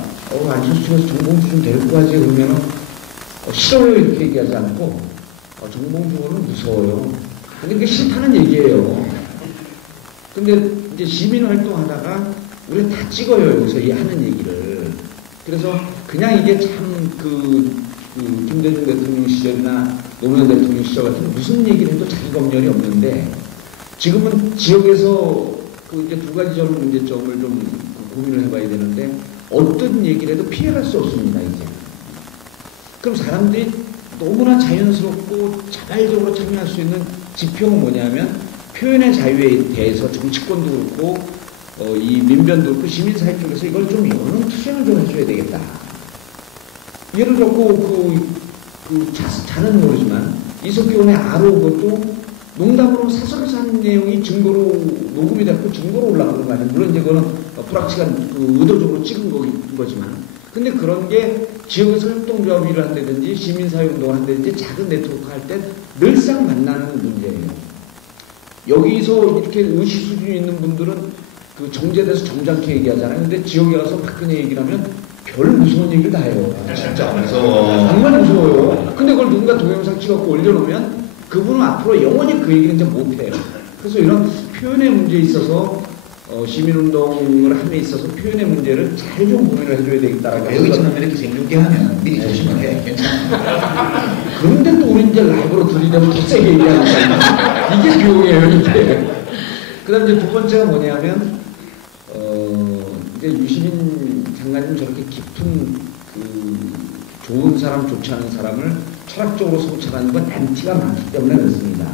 안철수 측에서 정봉주 좀 데리고 가지 그러면은 싫어요 이렇게 얘기하지 않고 정봉주는 무서워요. 근데 그게 싫다는 얘기예요. 근데 이제 시민활동하다가 우리 다 찍어요 여기서 이 하는 얘기를. 그래서 그냥 이게 참 김대중 대통령 시절이나 노무현 대통령 시절 같은 무슨 얘기를 해도 자기 검열이 없는데 지금은 지역에서 그 이제 두 가지 전 문제점을 좀 고민을 해봐야 되는데 어떤 얘기를 해도 피해갈 수 없습니다 이제. 그럼 사람들이 너무나 자연스럽고 자발적으로 참여할 수 있는 지표는 뭐냐면 표현의 자유에 대해서 정치권도 그렇고 이 민변도 그렇고 시민사회 쪽에서 이걸 좀 여는 투쟁을 좀 해줘야 되겠다. 예를 들고 자는 모르지만 이석기원의 아로 그것도 농담으로 사설을 산 내용이 증거로 녹음이 됐고 증거로 올라가는 거 아니에요. 물론 이제 그거는 불확실한 의도적으로 찍은 거지만 근데 그런 게 지역에서 협동조합 일을 한다든지 시민사회 운동을 한다든지 작은 네트워크 할 때 늘상 만나는 문제예요. 여기서 이렇게 의식 수준이 있는 분들은 그 정제돼서 점잖게 얘기하잖아요. 근데 지역에 가서 박근혜 얘기를 하면 별 무서운 얘기를 다 해요. 진짜 무서워. 정말 무서워요. 근데 그걸 누군가 동영상 찍어갖고 올려놓으면 그분은 앞으로 영원히 그 얘기를 이제 못해요. 그래서 이런 표현의 문제에 있어서 시민운동을 함에 있어서 표현의 문제를 잘 좀 고민을 해줘야 되겠다라고. 여기처럼 이렇게 생중계 하면 미리 조심을 해. 괜찮아. 그런데 또 우리 이제 라이브로 들이대면 더 세게 얘기하니까 이게 비용이에요 이게. 그 다음 이제 두 번째가 뭐냐면 이제 유시민 장관님 저렇게 깊은 좋은 사람 좋지 않은 사람을 철학적으로 성찰하는 건 안티가 많기 때문에 그렇습니다.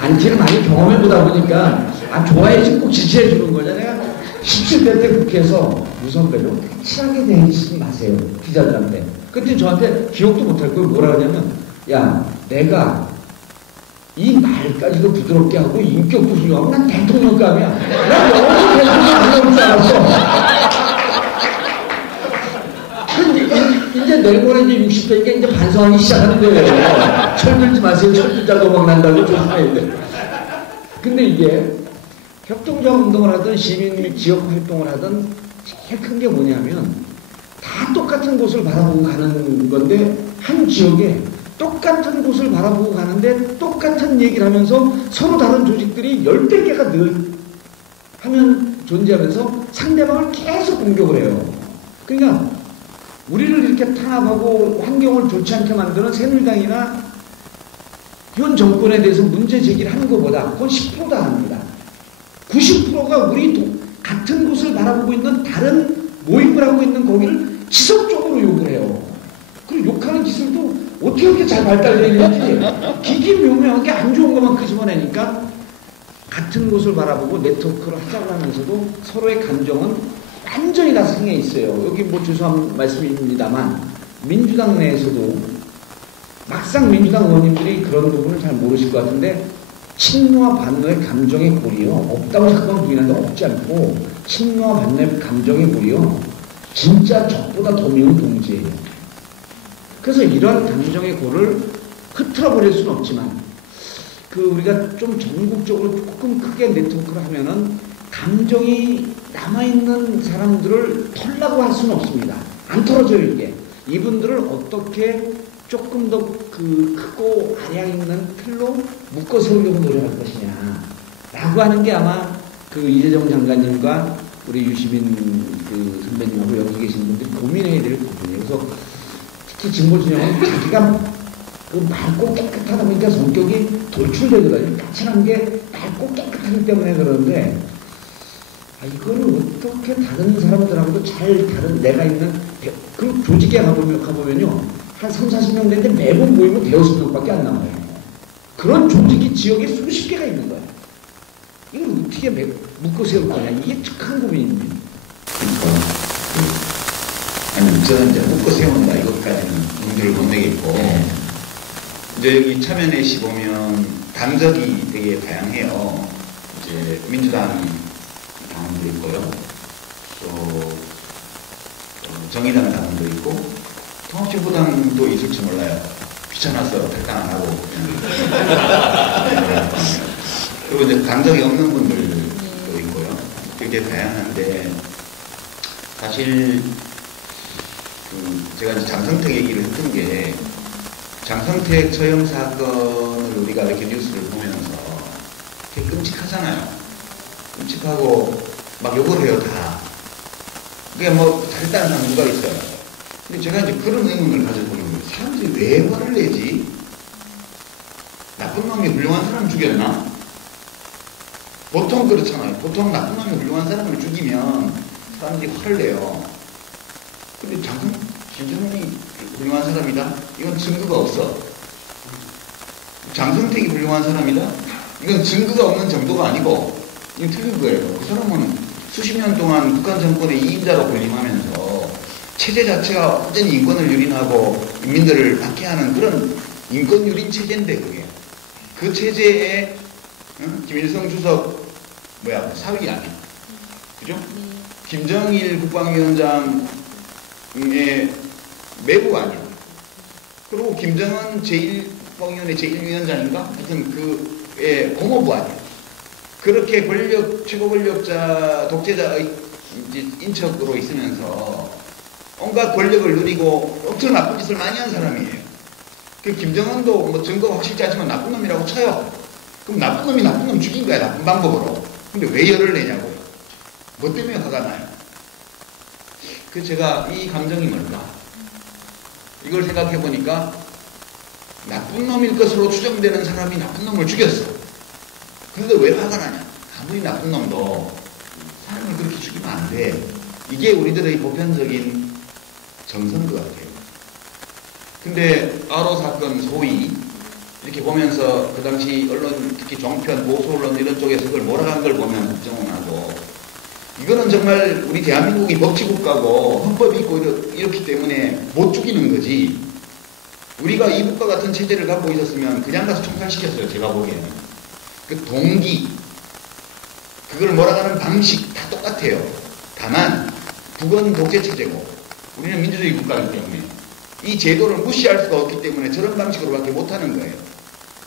안티를 많이 경험해보다 보니까 좋아해지 꼭 지지해 주는 거잖아요. 내가 17대 때 국회에서 유선배로 친하게 대하지 마세요 기자들한테. 그때 저한테 기억도 못할 거예요. 뭐라 그러냐면 야 내가 이 말까지도 부드럽게 하고 인격도 훌륭하고 난 대통령감이야. 난 영원히 대통령 안 나올 줄 알았어. 이제 내일모레 이제 60대니까 이제 반성하기 시작하는 거예요. 철들지 마세요. 철들자 도망 난다고 조심해야 돼. 근데 이게 협동조합 운동을 하든 시민 지역 활동을 하든 제일 큰 게 뭐냐면 다 똑같은 곳을 바라보고 가는 건데 한 지역에 똑같은 곳을 바라보고 가는데 똑같은 얘기를 하면서 서로 다른 조직들이 10대 개가 늘 하면 존재하면서 상대방을 계속 공격을 해요. 그러니까 우리를 이렇게 탄압하고 환경을 좋지 않게 만드는 새누리당이나 현 정권에 대해서 문제 제기를 하는 것보다 그건 10%도 안 합니다. 90%가 우리 같은 곳을 바라보고 있는 다른 모임을 하고 있는 거기를 지속적으로 욕을 해요. 그리고 욕하는 기술도 어떻게 그렇게 잘 발달되어 있는지 기기묘묘하게 안 좋은 것만 끄집어내니까 같은 곳을 바라보고 네트워크를 하자고 하면서도 서로의 감정은 완전히 다 상해 있어요. 여기 뭐 죄송한 말씀입니다만 민주당 내에서도 막상 민주당 의원님들이 그런 부분을 잘 모르실 것 같은데 친노와 반노의 감정의 골이요. 없다고 잠깐 부인한다 없지 않고 친노와 반노의 감정의 골이요. 진짜 적보다 더 미운 동지예요. 그래서 이러한 감정의 골을 흐트러버릴 수는 없지만 우리가 좀 전국적으로 조금 크게 네트워크를 하면은 감정이 남아있는 사람들을 털라고 할 수는 없습니다. 안 털어져요, 이게. 이분들을 어떻게 조금 더 크고 아량 있는 틀로 묶어 세우려고 노력할 것이냐. 라고 하는 게 아마 이재정 장관님과 우리 유시민 선배님하고 여기 계신 분들이 고민해야 될 부분이에요. 그래서 특히 진보진영은 자기가 맑고 깨끗하다 보니까 성격이 돌출되거든요. 까칠한 게 맑고 깨끗하기 때문에 그러는데 이거를 어떻게 다른 사람들하고도 잘 내가 있는 그 조직에 가보면요 한 3, 40명 되는데 매번 모이면 대여섯 명밖에 안 남아요. 그런 조직이 지역에 수십 개가 있는 거예요. 이걸 어떻게 묶어 세울 거냐. 이게 큰 고민입니다. 아니 저는 이제 묶어 세운다 이것까지는 문제를 못 내겠고 이제 여기 참여넷이 보면 당적이 되게 다양해요. 이제 민주당 당원도 있고요. 또 정의당 당원도 있고 통합진보당도 있을지 몰라요. 귀찮아서 탈당 안 하고 그리고 이제 당적이 없는 분들도 있고요. 되게 다양한데 사실 제가 이제 장성택 얘기를 했던 게 장성택 처형 사건을 우리가 이렇게 뉴스를 보면서 되게 끔찍하잖아요. 끔찍하고 막 욕을 해요 다. 그게 뭐 탈당한 사람 누가 있어요. 근데 제가 이제 그런 의문을 가져보는 거예요. 사람들이 왜 화를 내지? 나쁜 놈이 훌륭한 사람 죽였나? 보통 그렇잖아요. 보통 나쁜 놈이 훌륭한 사람을 죽이면 사람들이 화를 내요. 근데 김정은이 훌륭한 사람이다? 이건 증거가 없어. 장성택이 훌륭한 사람이다? 이건 증거가 없는 정도가 아니고 이건 틀린 거예요. 그 사람은 수십 년 동안 북한 정권의 이인자로 군림하면서 체제 자체가 완전히 인권을 유린하고 인민들을 박해하는 그런 인권 유린 체제인데 그게 그 체제에 김일성 주석 사위 아니야. 그죠? 김정일 국방위원장의 매부 아니야. 그리고 김정은 제1국방위원회 제1위원장인가? 하여튼 그의 고모부 아니야. 그렇게 최고 권력자, 독재자의 인척으로 있으면서 온갖 권력을 누리고 엄청 나쁜 짓을 많이 한 사람이에요. 그 김정은도 뭐 증거가 확실치 않지만 나쁜 놈이라고 쳐요. 그럼 나쁜 놈이 나쁜 놈 죽인 거야, 나쁜 방법으로. 근데 왜 열을 내냐고요. 뭐 때문에 화가 나요? 그 제가 이 감정이 뭘까? 이걸 생각해 보니까 나쁜 놈일 것으로 추정되는 사람이 나쁜 놈을 죽였어. 근데 왜 화가 나냐? 아무리 나쁜 놈도 사람을 그렇게 죽이면 안 돼. 이게 우리들의 보편적인 정서인 것 같아요. 근데 아로 사건 소위 이렇게 보면서 그 당시 언론, 특히 종편, 보수 언론 이런 쪽에서 그걸 몰아간 걸 보면 국정원하고 이거는 정말 우리 대한민국이 법치국가고 헌법이 있고 이렇기 때문에 못 죽이는 거지. 우리가 이국과 같은 체제를 갖고 있었으면 그냥 가서 총살시켰어요. 제가 보기에는. 그 동기, 그걸 몰아가는 방식 다 똑같아요. 다만 북은 독재체제고 우리는 민주주의 국가이기 때문에 이 제도를 무시할 수가 없기 때문에 저런 방식으로밖에 못하는 거예요.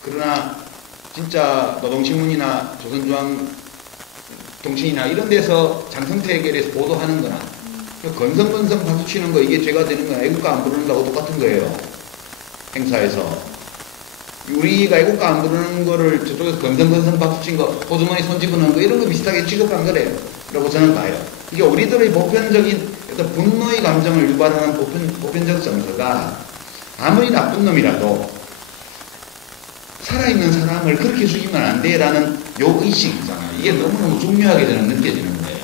그러나 진짜 노동신문이나 조선중앙 동신이나 이런 데서 장성택에 대해서 보도하는 거나 건성건성 박수치는 거 이게 죄가 되는 거야. 애국가 안 부르는 거하고 똑같은 거예요. 행사에서. 우리가 애국가 안 부르는 거를 저쪽에서 건성건성 박수친 거, 호주머니 손 집어넣은 거 이런 거 비슷하게 취급한 거래요. 저는 봐요. 이게 우리들의 보편적인 어떤 분노의 감정을 유발하는 보편적 정서가 아무리 나쁜 놈이라도 살아있는 사람을 그렇게 죽이면 안 돼라는 요 의식 있잖아요. 이게 너무너무 중요하게 저는 느껴지는 거예요.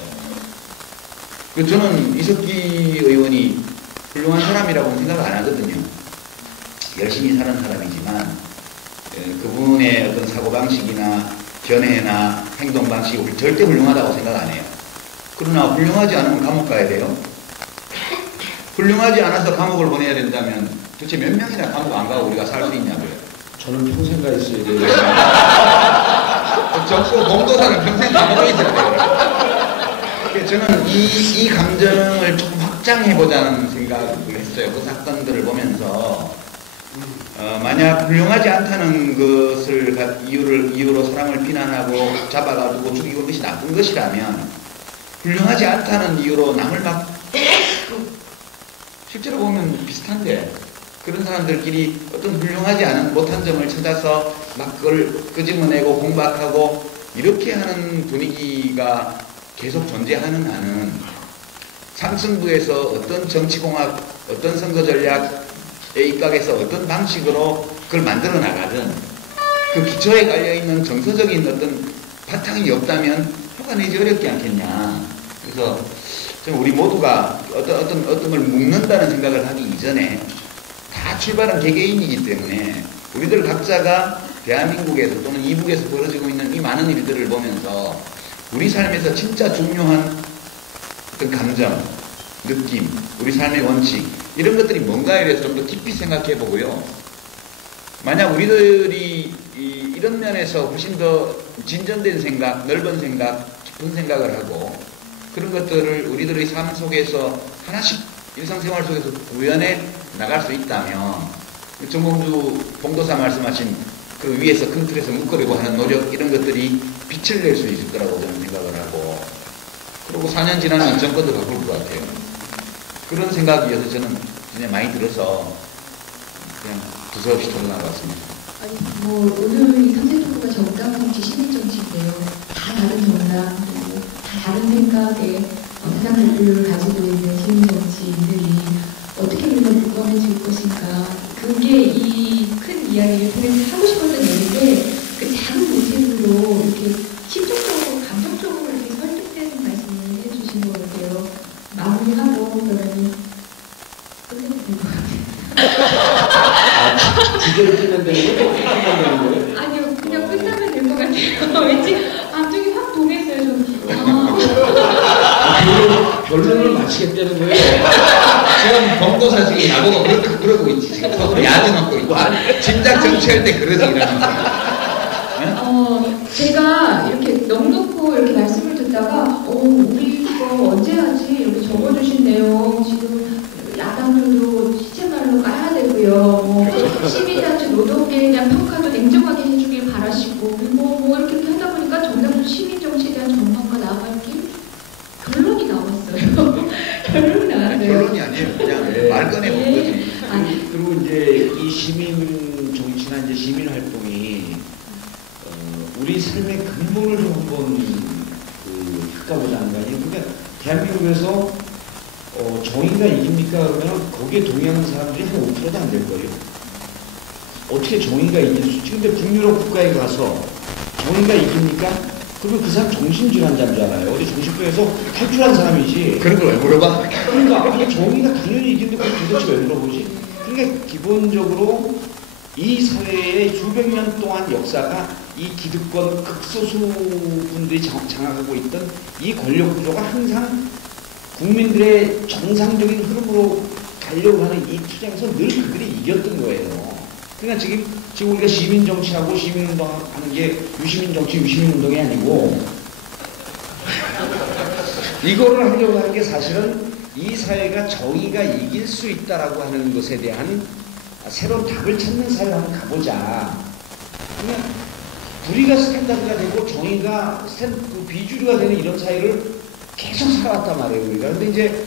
저는 이석기 의원이 훌륭한 사람이라고 생각 안 하거든요. 열심히 사는 사람이지만 그분의 어떤 사고방식이나 견해나 행동방식이 절대 훌륭하다고 생각 안 해요. 그러나 훌륭하지 않으면 감옥 가야 돼요. 훌륭하지 않아서 감옥을 보내야 된다면 도대체 몇 명이나 감옥 안 가고 우리가 살 수 있냐고요. 저는 평생 가 있어야 돼요. 적고 봉도사는 평생 감옥에 있어야 돼요. 그래서 저는 이 감정을 조금 확장해보자는 생각을 했어요. 그 사건들을 보면서 만약 훌륭하지 않다는 것을 이유로 사람을 비난하고 잡아가지고 죽이고 것이 나쁜 것이라면 훌륭하지 않다는 이유로 남을 막 실제로 보면 비슷한데 그런 사람들끼리 어떤 훌륭하지 않은 못한 점을 찾아서 막 그걸 끄집어내고 공박하고 이렇게 하는 분위기가 계속 존재하는 한은 상승부에서 어떤 정치공학, 어떤 선거 전략에 입각해서 어떤 방식으로 그걸 만들어 나가든 그 기초에 깔려있는 정서적인 어떤 바탕이 없다면 효과내지 어렵지 않겠냐. 그래서 우리 모두가 어떤 걸 묵는다는 생각을 하기 이전에 다 출발은 개개인이기 때문에 우리들 각자가 대한민국에서 또는 이북에서 벌어지고 있는 이 많은 일들을 보면서 우리 삶에서 진짜 중요한 어떤 감정, 느낌, 우리 삶의 원칙 이런 것들이 뭔가에 대해서 좀 더 깊이 생각해 보고요. 만약 우리들이 이런 면에서 훨씬 더 진전된 생각, 넓은 생각, 깊은 생각을 하고 그런 것들을 우리들의 삶 속에서 하나씩 일상생활 속에서 구현해 나갈 수 있다면 정봉주 봉도사 말씀하신 그 위에서 큰 틀에서 묶으려고 하는 노력 이런 것들이 빛을 낼 수 있을 거라고 저는 생각을 하고 그리고 4년 지나면 정권도 바꿀 것 같아요. 그런 생각이어서 저는 그냥 많이 들어서 그냥 두서없이 토론하고 왔습니다. 아니, 오늘 탐색토크가 정당 정치, 시민 정치인데요. 다 다른 정당, 그리고 다 다른 생각의 세상을 가지고 있는 시민 정치인들이 어떻게 우리가 무거워질 것인가. 그게 이 큰 이야기를 통해서 하고 싶었던 얘기인데 그 작은 모습으로 이렇게 심정적으로, 감정적으로 이렇게 설득되는 말씀을 해주신 것 같아요. 마무리하고 그러면 끝내면 될 것 같아요. 주제를 끝내면 되는 거예요? 끝내면 되는 거예요? 아니요, 그냥 끝나면 될 것 같아요. 왠지 감정이 확 동했어요. 저는. 결론을 마치겠다는 거예요. 지금 봉도사 지금 나보고 그러고 있지. 지금 속으로 야지 먹고 있고. 진작 정치할 때 그러지 이러는 거예요. 제가 이렇게 넉넉고 이렇게 말씀을 듣다가, 우리 이거 언제 하지? 이렇게 적어주신 내용 지금 야당들도 시체말로 까야 되고요. 시민단체 노동계에 대한 평가도 냉정하게 해주길 바라시고, 뭐 이렇게 하다 보니까 정당 시민정치에 대한 전망과 나아갈 길 결론이 나왔어요. 결론이 나왔어요. 결론이 아니에요. 그냥 말 꺼내본 거지. 그리고 이제 이 시민 정치나 이제 시민 활동이 우리 삶의 근본을 좀 한번 닦아보자는 거 아니에요. 그러니까 대한민국에서 정의가 이깁니까? 그러면 거기에 동의하는 사람들이 한 5%도 안 될 거예요. 어떻게 정의가 이길 수 있지? 근데 북유럽 국가에 가서 정의가 이깁니까? 그러면 그 사람 정신질환자잖아요. 어디 정신병에서 탈출한 사람이지. 그런 걸 왜 물어봐? 그러니까 아니, 정의가 당연히 이긴데 그걸 도대체 왜 물어보지? 그러니까 기본적으로 이 사회의 수백 년 동안 역사가 이 기득권 극소수 분들이 장악하고 있던 이 권력 구조가 항상 국민들의 정상적인 흐름으로 가려고 하는 이 투쟁에서 늘 그들이 이겼던 거예요. 그러니까 지금 우리가 시민 정치하고 시민운동 하는 게 유시민 정치, 유시민 운동이 아니고 이거를 하려고 하는 게 사실은 이 사회가 정의가 이길 수 있다라고 하는 것에 대한 새로운 답을 찾는 사회를 한번 가보자. 그러면 불의가 스탠다드가 되고 정의가 비주류가 되는 이런 사회를 계속 살아왔단 말이에요, 우리가. 근데 이제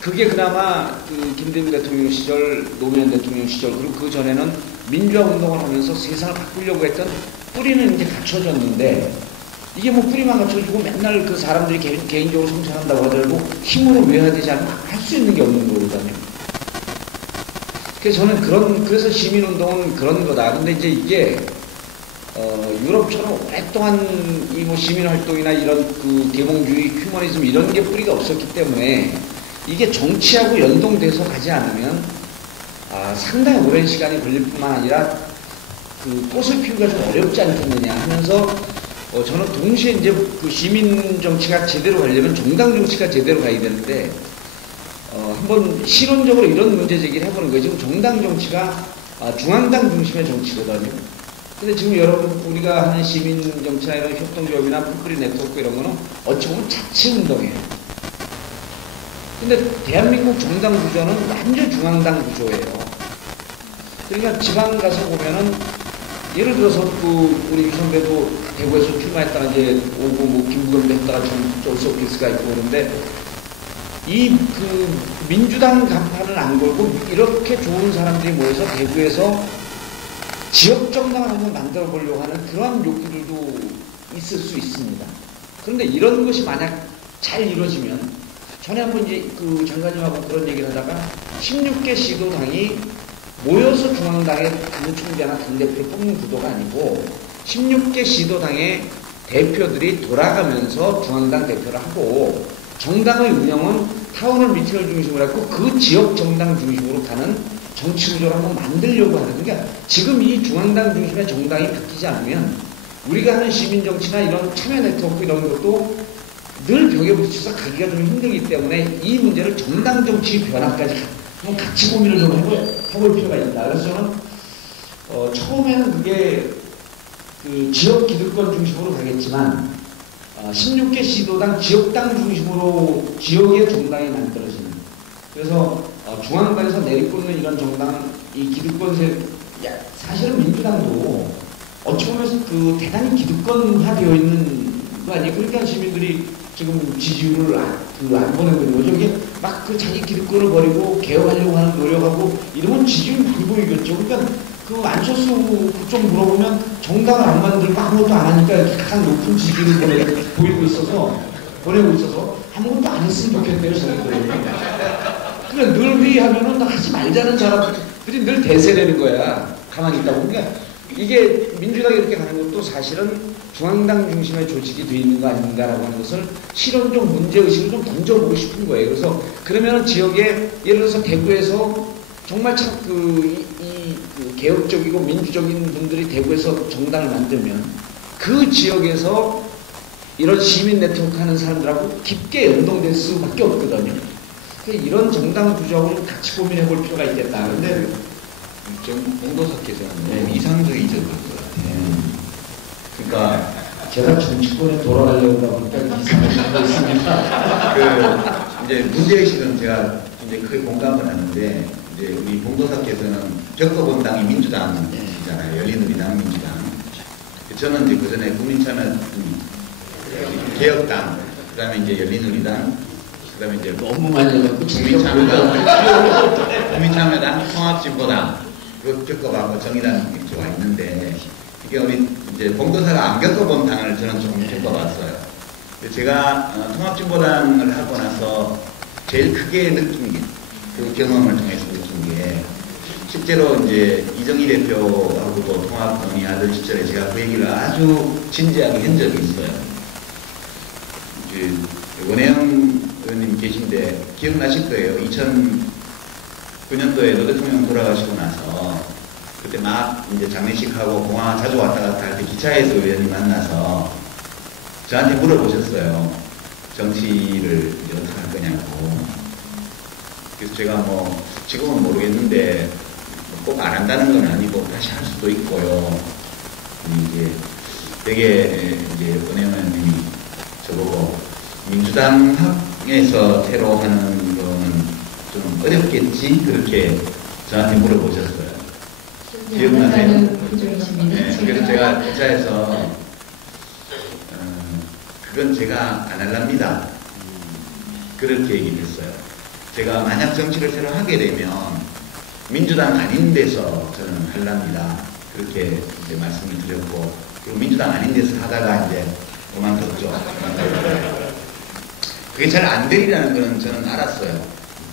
그게 그나마 김대중 대통령 시절, 노무현 대통령 시절, 그리고 그 전에는 민주화 운동을 하면서 세상을 바꾸려고 했던 뿌리는 이제 갖춰졌는데, 이게 뭐 뿌리만 갖춰주고 맨날 그 사람들이 개인적으로 성찰한다고 하더라도 힘으로 외워야 되지 않으면 할 수 있는 게 없는 거거든요. 그래서 저는 그래서 시민운동은 그런 거다. 근데 이제 이게, 유럽처럼 오랫동안 이 뭐 시민활동이나 이런 그 계몽주의, 휴머니즘 이런 게 뿌리가 없었기 때문에 이게 정치하고 연동돼서 가지 않으면, 상당히 오랜 시간이 걸릴 뿐만 아니라 그 꽃을 피우기가 좀 어렵지 않겠느냐 하면서 저는 동시에 이제 그 시민 정치가 제대로 가려면 정당 정치가 제대로 가야 되는데 한번 실론적으로 이런 문제 제기를 해보는 거예요. 지금 정당 정치가 중앙당 중심의 정치거든요. 근데 지금 여러분 우리가 하는 시민 정치나 이런 협동조합이나 풋뿌리 네트워크 이런 거는 어찌 보면 자치 운동이에요. 근데 대한민국 정당 구조는 완전 중앙당 구조예요. 그러니까 지방 가서 보면은 예를 들어서 그 우리 유선배도 대구에서 출마했다가 이제 오고 뭐 김부겸도 했다가 좀 오피스가 있고 그런데 이 그 민주당 간판을 안 걸고 이렇게 좋은 사람들이 모여서 대구에서 지역 정당을 한번 만들어 보려고 하는 그러한 욕구들도 있을 수 있습니다. 그런데 이런 것이 만약 잘 이루어지면 전에 한번 이제 그 장관님하고 그런 얘기를 하다가 16개 시도당이 모여서 중앙당의 당총재나 당대표를 뽑는 구도가 아니고 16개 시도당의 대표들이 돌아가면서 중앙당 대표를 하고 정당의 운영은 타운홀 미팅을 중심으로 했고 그 지역 정당 중심으로 가는 정치 구조를 한번 만들려고 하는 그러니까 지금 이 중앙당 중심의 정당이 바뀌지 않으면 우리가 하는 시민 정치나 이런 참여 네트워크 이런 것도 늘 벽에 부딪혀서 가기가 좀 힘들기 때문에 이 문제를 정당 정치 변화까지 한번 같이 고민을 좀 해볼 필요가 있다. 그래서 저는 처음에는 그게 그 지역 기득권 중심으로 가겠지만 16개 시도당 지역당 중심으로 지역의 정당이 만들어지는 그래서 중앙당에서 내리꽂는 이런 정당 이 기득권 사실은 민주당도 어찌 보면 그 대단히 기득권화되어 있는 거 아니에요. 그러니까 시민들이 지금 지지율을 안 보내고 있는 거죠. 이게 막 그 자기 기득권을 버리고 개혁하려고 하는 노력하고 이러면 지지율이 많이 보이겠죠. 그러니까 그 안철수 국정 물어보면 정당을 안 만들고 아무것도 안 하니까 가장 높은 지지율을 보내고 있어서 아무것도 안 했으면 좋겠대요. 저희들은. 그러니까 늘 회의하면은 하지 말자는 사람들이 늘 대세되는 거야. 가만히 있다고. 그러니까 이게 민주당이 이렇게 가는 것도 사실은 중앙당 중심의 조직이 되어 있는 거 아닌가라고 하는 것을 실험적 문제의식을 좀 던져보고 싶은 거예요. 그래서 그러면 지역에 예를 들어서 대구에서 정말 참 그 개혁적이고 민주적인 분들이 대구에서 정당을 만들면 그 지역에서 이런 시민 네트워크 하는 사람들하고 깊게 연동될 수밖에 없거든요. 이런 정당 구조하고 같이 고민해 볼 필요가 있겠다. 근데 좀 봉도사께서는 너무 이상적이죠. 그러니까 제가 정치권에 돌아가려고 하니까 이상하게 하고 있습니다. 이제 문제의식은 제가 이제 크게 공감을 하는데 이제 우리 봉도사께서는 겪어본 당이 민주당이잖아요. 열린우리당 민주당. 저는 이제 그 전에 국민참여 개혁당, 그 다음에 이제 열린우리당, 그 다음에 이제 너무 많이 해갖고 국민참여당, 통합진보당, 그거 겪어봤고 정의당 이렇게 와 있는데 이게 우리 이제 봉도사가 안 겪어본 당을 저는 조금 겪어봤어요. 제가 통합진보당을 하고 나서 제일 크게 느낀 게 그 경험을 통해서 느낀 게 실제로 이제 이정희 대표하고도 통합 논의하던 시절에 제가 그 얘기를 아주 진지하게 한 적이 있어요. 원혜영 의원님 계신데 기억나실 거예요. 2009년도에 노 대통령 돌아가시고 나서 그때 막 이제 장례식하고 공항 자주 왔다 갔다 할 때 기차에서 의원님 만나서 저한테 물어보셨어요. 정치를 이제 어떻게 할 거냐고. 그래서 제가 뭐 지금은 모르겠는데 꼭 안 한다는 건 아니고 다시 할 수도 있고요. 이제 되게 이제 원혜영 의원님이 저보고 민주당에서 새로 하는 거는 좀 어렵겠지? 그렇게 저한테 물어보셨어요. 기억나세요? 네, 그래서 제가 기차에서 그건 제가 안 할랍니다. 그렇게 얘기를 했어요. 제가 만약 정치를 새로 하게 되면 민주당 아닌 데서 저는 할랍니다. 그렇게 이제 말씀을 드렸고, 그리고 민주당 아닌 데서 하다가 이제 그만뒀죠. 그게 잘 안 되리라는 거는 저는 알았어요.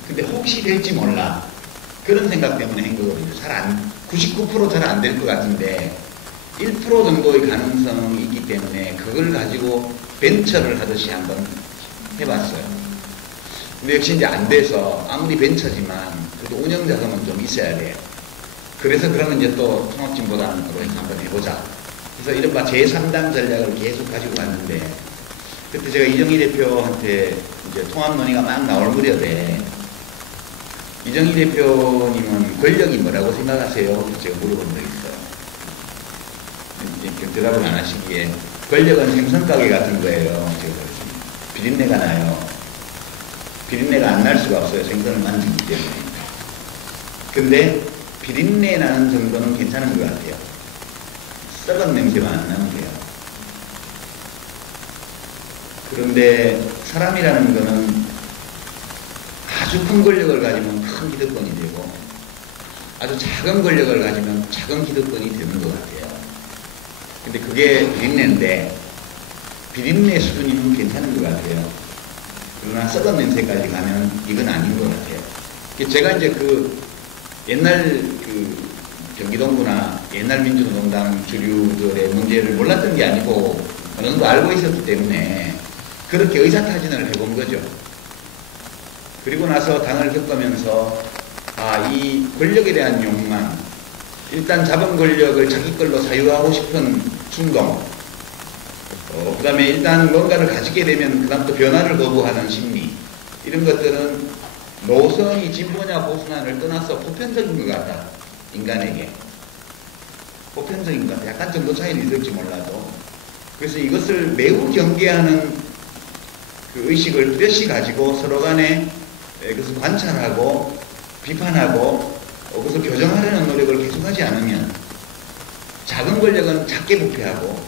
근데 혹시 될지 몰라. 그런 생각 때문에 한 거거든요. 99% 잘 안 될 것 같은데 1% 정도의 가능성이 있기 때문에 그걸 가지고 벤처를 하듯이 한번 해봤어요. 근데 역시 이제 안 돼서 아무리 벤처지만 그래도 운영 자금은 좀 있어야 돼요. 그래서 그러면 이제 또 통합진보당으로 해서 한번 해보자. 그래서 이른바 제3당 전략을 계속 가지고 갔는데 그때 제가 이정희 대표한테 이제 통합 논의가 막 나올 무렵에 이정희 대표님은 권력이 뭐라고 생각하세요? 제가 물어본 적이 있어요. 이제 대답을 안 하시기에 권력은 생선가게 같은 거예요. 제가 그랬습니다. 비린내가 나요. 비린내가 안 날 수가 없어요. 생선을 만지기 때문에. 근데 비린내 나는 정도는 괜찮은 것 같아요. 썩은 냄새가 안 나면 돼요. 그런데 사람이라는 거는 아주 큰 권력을 가지면 큰 기득권이 되고 아주 작은 권력을 가지면 작은 기득권이 되는 것 같아요. 근데 그게 비린내인데 비린내 수준이면 괜찮은 것 같아요. 그러나 썩은 냄새까지 가면 이건 아닌 것 같아요. 제가 이제 그 옛날 그 경기동구나 옛날 민주노동당 주류들의 문제를 몰랐던 게 아니고 어느 정도 알고 있었기 때문에 그렇게 의사타진을 해본 거죠. 그리고 나서 당을 겪으면서 이 권력에 대한 욕망, 일단 잡은 권력을 자기 걸로 사유하고 싶은 충동, 그 다음에 일단 뭔가를 가지게 되면 그 다음 또 변화를 거부하는 심리, 이런 것들은 노선이 진보냐 보수냐를 떠나서 보편적인 것 같다. 인간에게. 보편적인 것 같다. 약간 정도 차이는 있을지 몰라도. 그래서 이것을 매우 경계하는 그 의식을 뚜렷이 가지고 서로 간에 그것을 관찰하고 비판하고 그것을 교정하려는 노력을 계속하지 않으면 작은 권력은 작게 부패하고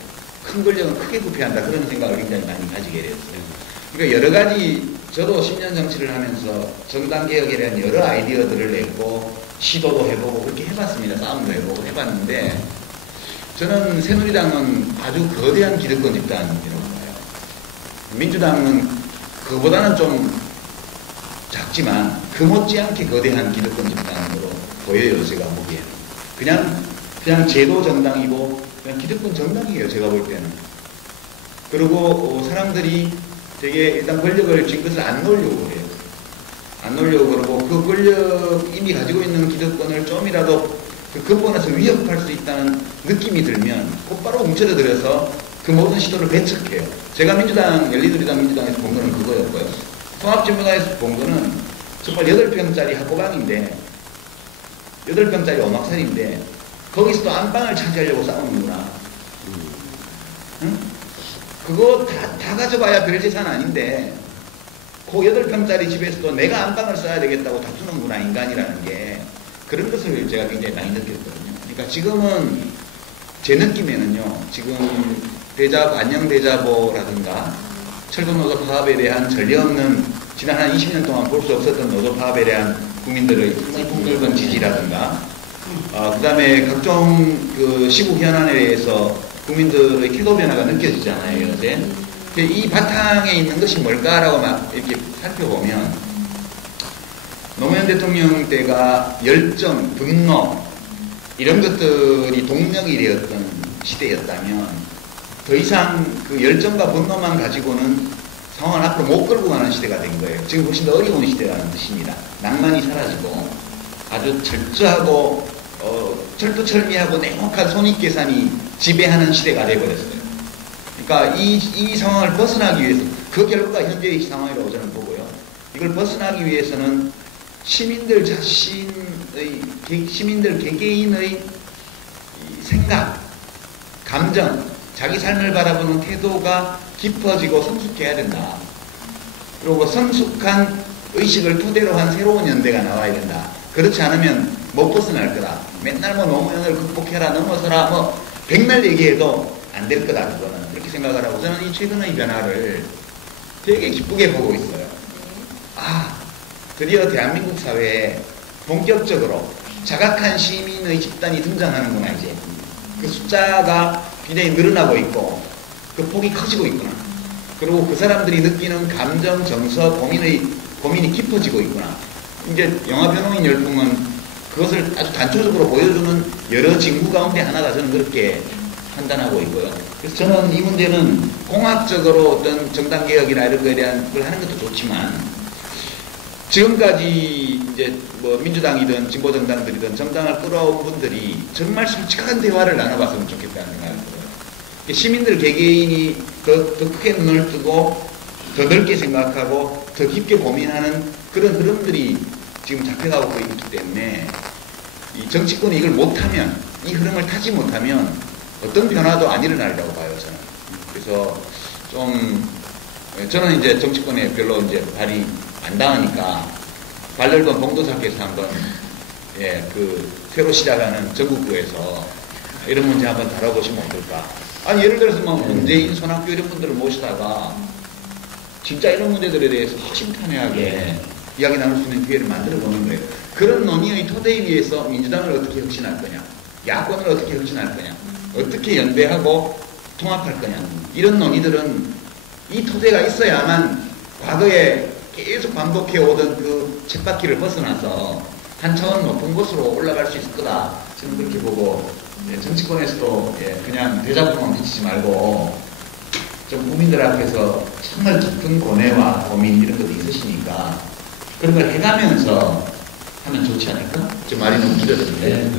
큰 권력은 크게 부패한다. 그런 생각을 굉장히 많이 가지게 됐어요. 그러니까 여러 가지 저도 10년 정치를 하면서 정당개혁에 대한 여러 아이디어들을 냈고 시도도 해보고 그렇게 해봤습니다. 싸움도 해보고 해봤는데 저는 새누리당은 아주 거대한 기득권 집단이라고 봐요. 민주당은 그보다는 좀 작지만 그 못지않게 거대한 기득권 집단으로 보여요. 제가 보기에는. 그냥 제도 정당이고 그냥 기득권 정당이에요. 제가 볼 때는. 그리고 사람들이 되게 일단 권력을 쥔 것을 안 놓으려고 해요. 안 놓으려고 그러고 그 권력 이미 가지고 있는 기득권을 좀이라도 그 근본에서 위협할 수 있다는 느낌이 들면 곧바로 움츠러들어서 그 모든 시도를 배척해요. 제가 열린우리당 민주당에서 본 거는 그거였고요. 통합진보당에서 본 거는 정말 8평짜리 학고방인데 8평짜리 오막살인데 거기서 또 안방을 차지하려고 싸우는구나. 응? 그거 다 가져봐야 별 재산 아닌데 그 8평짜리 집에서도 내가 안방을 써야 되겠다고 다투는구나. 인간이라는 게. 그런 것을 제가 굉장히 많이 느꼈거든요. 그러니까 지금은 제 느낌에는요. 지금 안녕대자보라든가 철도노조 파업에 대한 전례 없는 지난 한 20년 동안 볼 수 없었던 노조 파업에 대한 국민들의 풍넓은 지지라든가 그 다음에 각종 그 시국 현안에 대해서 국민들의 태도 변화가 느껴지잖아요. 요새. 이 바탕에 있는 것이 뭘까라고 막 이렇게 살펴보면 노무현 대통령 때가 열정, 분노 이런 것들이 동력이 되었던 시대였다면 더 이상 그 열정과 분노만 가지고는 상황을 앞으로 못 끌고 가는 시대가 된 거예요. 지금 훨씬 더 어려운 시대라는 뜻입니다. 낭만이 사라지고 아주 철저하고 철두철미하고 냉혹한 손익계산이 지배하는 시대가 되어버렸어요. 그러니까 이 상황을 벗어나기 위해서 그 결과가 현재의 상황이라고 저는 보고요. 이걸 벗어나기 위해서는 시민들 개개인의 생각, 감정, 자기 삶을 바라보는 태도가 깊어지고 성숙해야 된다. 그리고 성숙한 의식을 토대로 한 새로운 연대가 나와야 된다. 그렇지 않으면 못 벗어날 거다. 맨날 노무현을 극복해라, 넘어서라, 백날 얘기해도 안 될 거다. 그거는. 그렇게 생각을 하고 저는 이 최근의 변화를 되게 기쁘게 보고 있어요. 드디어 대한민국 사회에 본격적으로 자각한 시민의 집단이 등장하는구나. 이제 그 숫자가 굉장히 늘어나고 있고 그 폭이 커지고 있구나. 그리고 그 사람들이 느끼는 감정, 정서, 고민이 깊어지고 있구나. 이제 영화변호인 열풍은 그것을 아주 단초적으로 보여주는 여러 징후 가운데 하나가 저는 그렇게 판단하고 있고요. 그래서 저는 이 문제는 공학적으로 어떤 정당개혁이나 이런 거에 대한 걸 하는 것도 좋지만 지금까지 이제 뭐 민주당이든 진보정당들이든 정당을 끌어온 분들이 정말 솔직한 대화를 나눠봤으면 좋겠다는 생각을 들어요. 시민들 개개인이 더 크게 눈을 뜨고 더 넓게 생각하고 더 깊게 고민하는 그런 흐름들이 지금 잡혀가고 있기 때문에 이 정치권이 이걸 못하면, 이 흐름을 타지 못하면 어떤 변화도 안 일어나리라고 봐요, 저는. 그래서 저는 이제 정치권에 별로 이제 발이 안 닿으니까 발넓은 봉도사께서 한번 새로 시작하는 전국구에서 이런 문제 한번 다뤄보시면 어떨까. 아니 예를 들어서 뭐 문재인, 손학규 이런 분들을 모시다가 진짜 이런 문제들에 대해서 허심탄회하게 이야기 나눌 수 있는 기회를 만들어 보는 거예요. 그런 논의의 토대에 의해서 민주당을 어떻게 혁신할 거냐, 야권을 어떻게 혁신할 거냐, 어떻게 연대하고 통합할 거냐, 이런 논의들은 이 토대가 있어야만 과거에 계속 반복해오던 그 쳇바퀴를 벗어나서 한 차원 높은 곳으로 올라갈 수 있을 거다. 저는 그렇게 보고 정치권에서도 그냥 대자보만 비치지 말고 좀 국민들 앞에서 정말 깊은 고뇌와 고민 이런 것도 있으시니까 그런 걸 해가면서 하면 좋지 않을까? 좀 말이 너무 길어졌는데.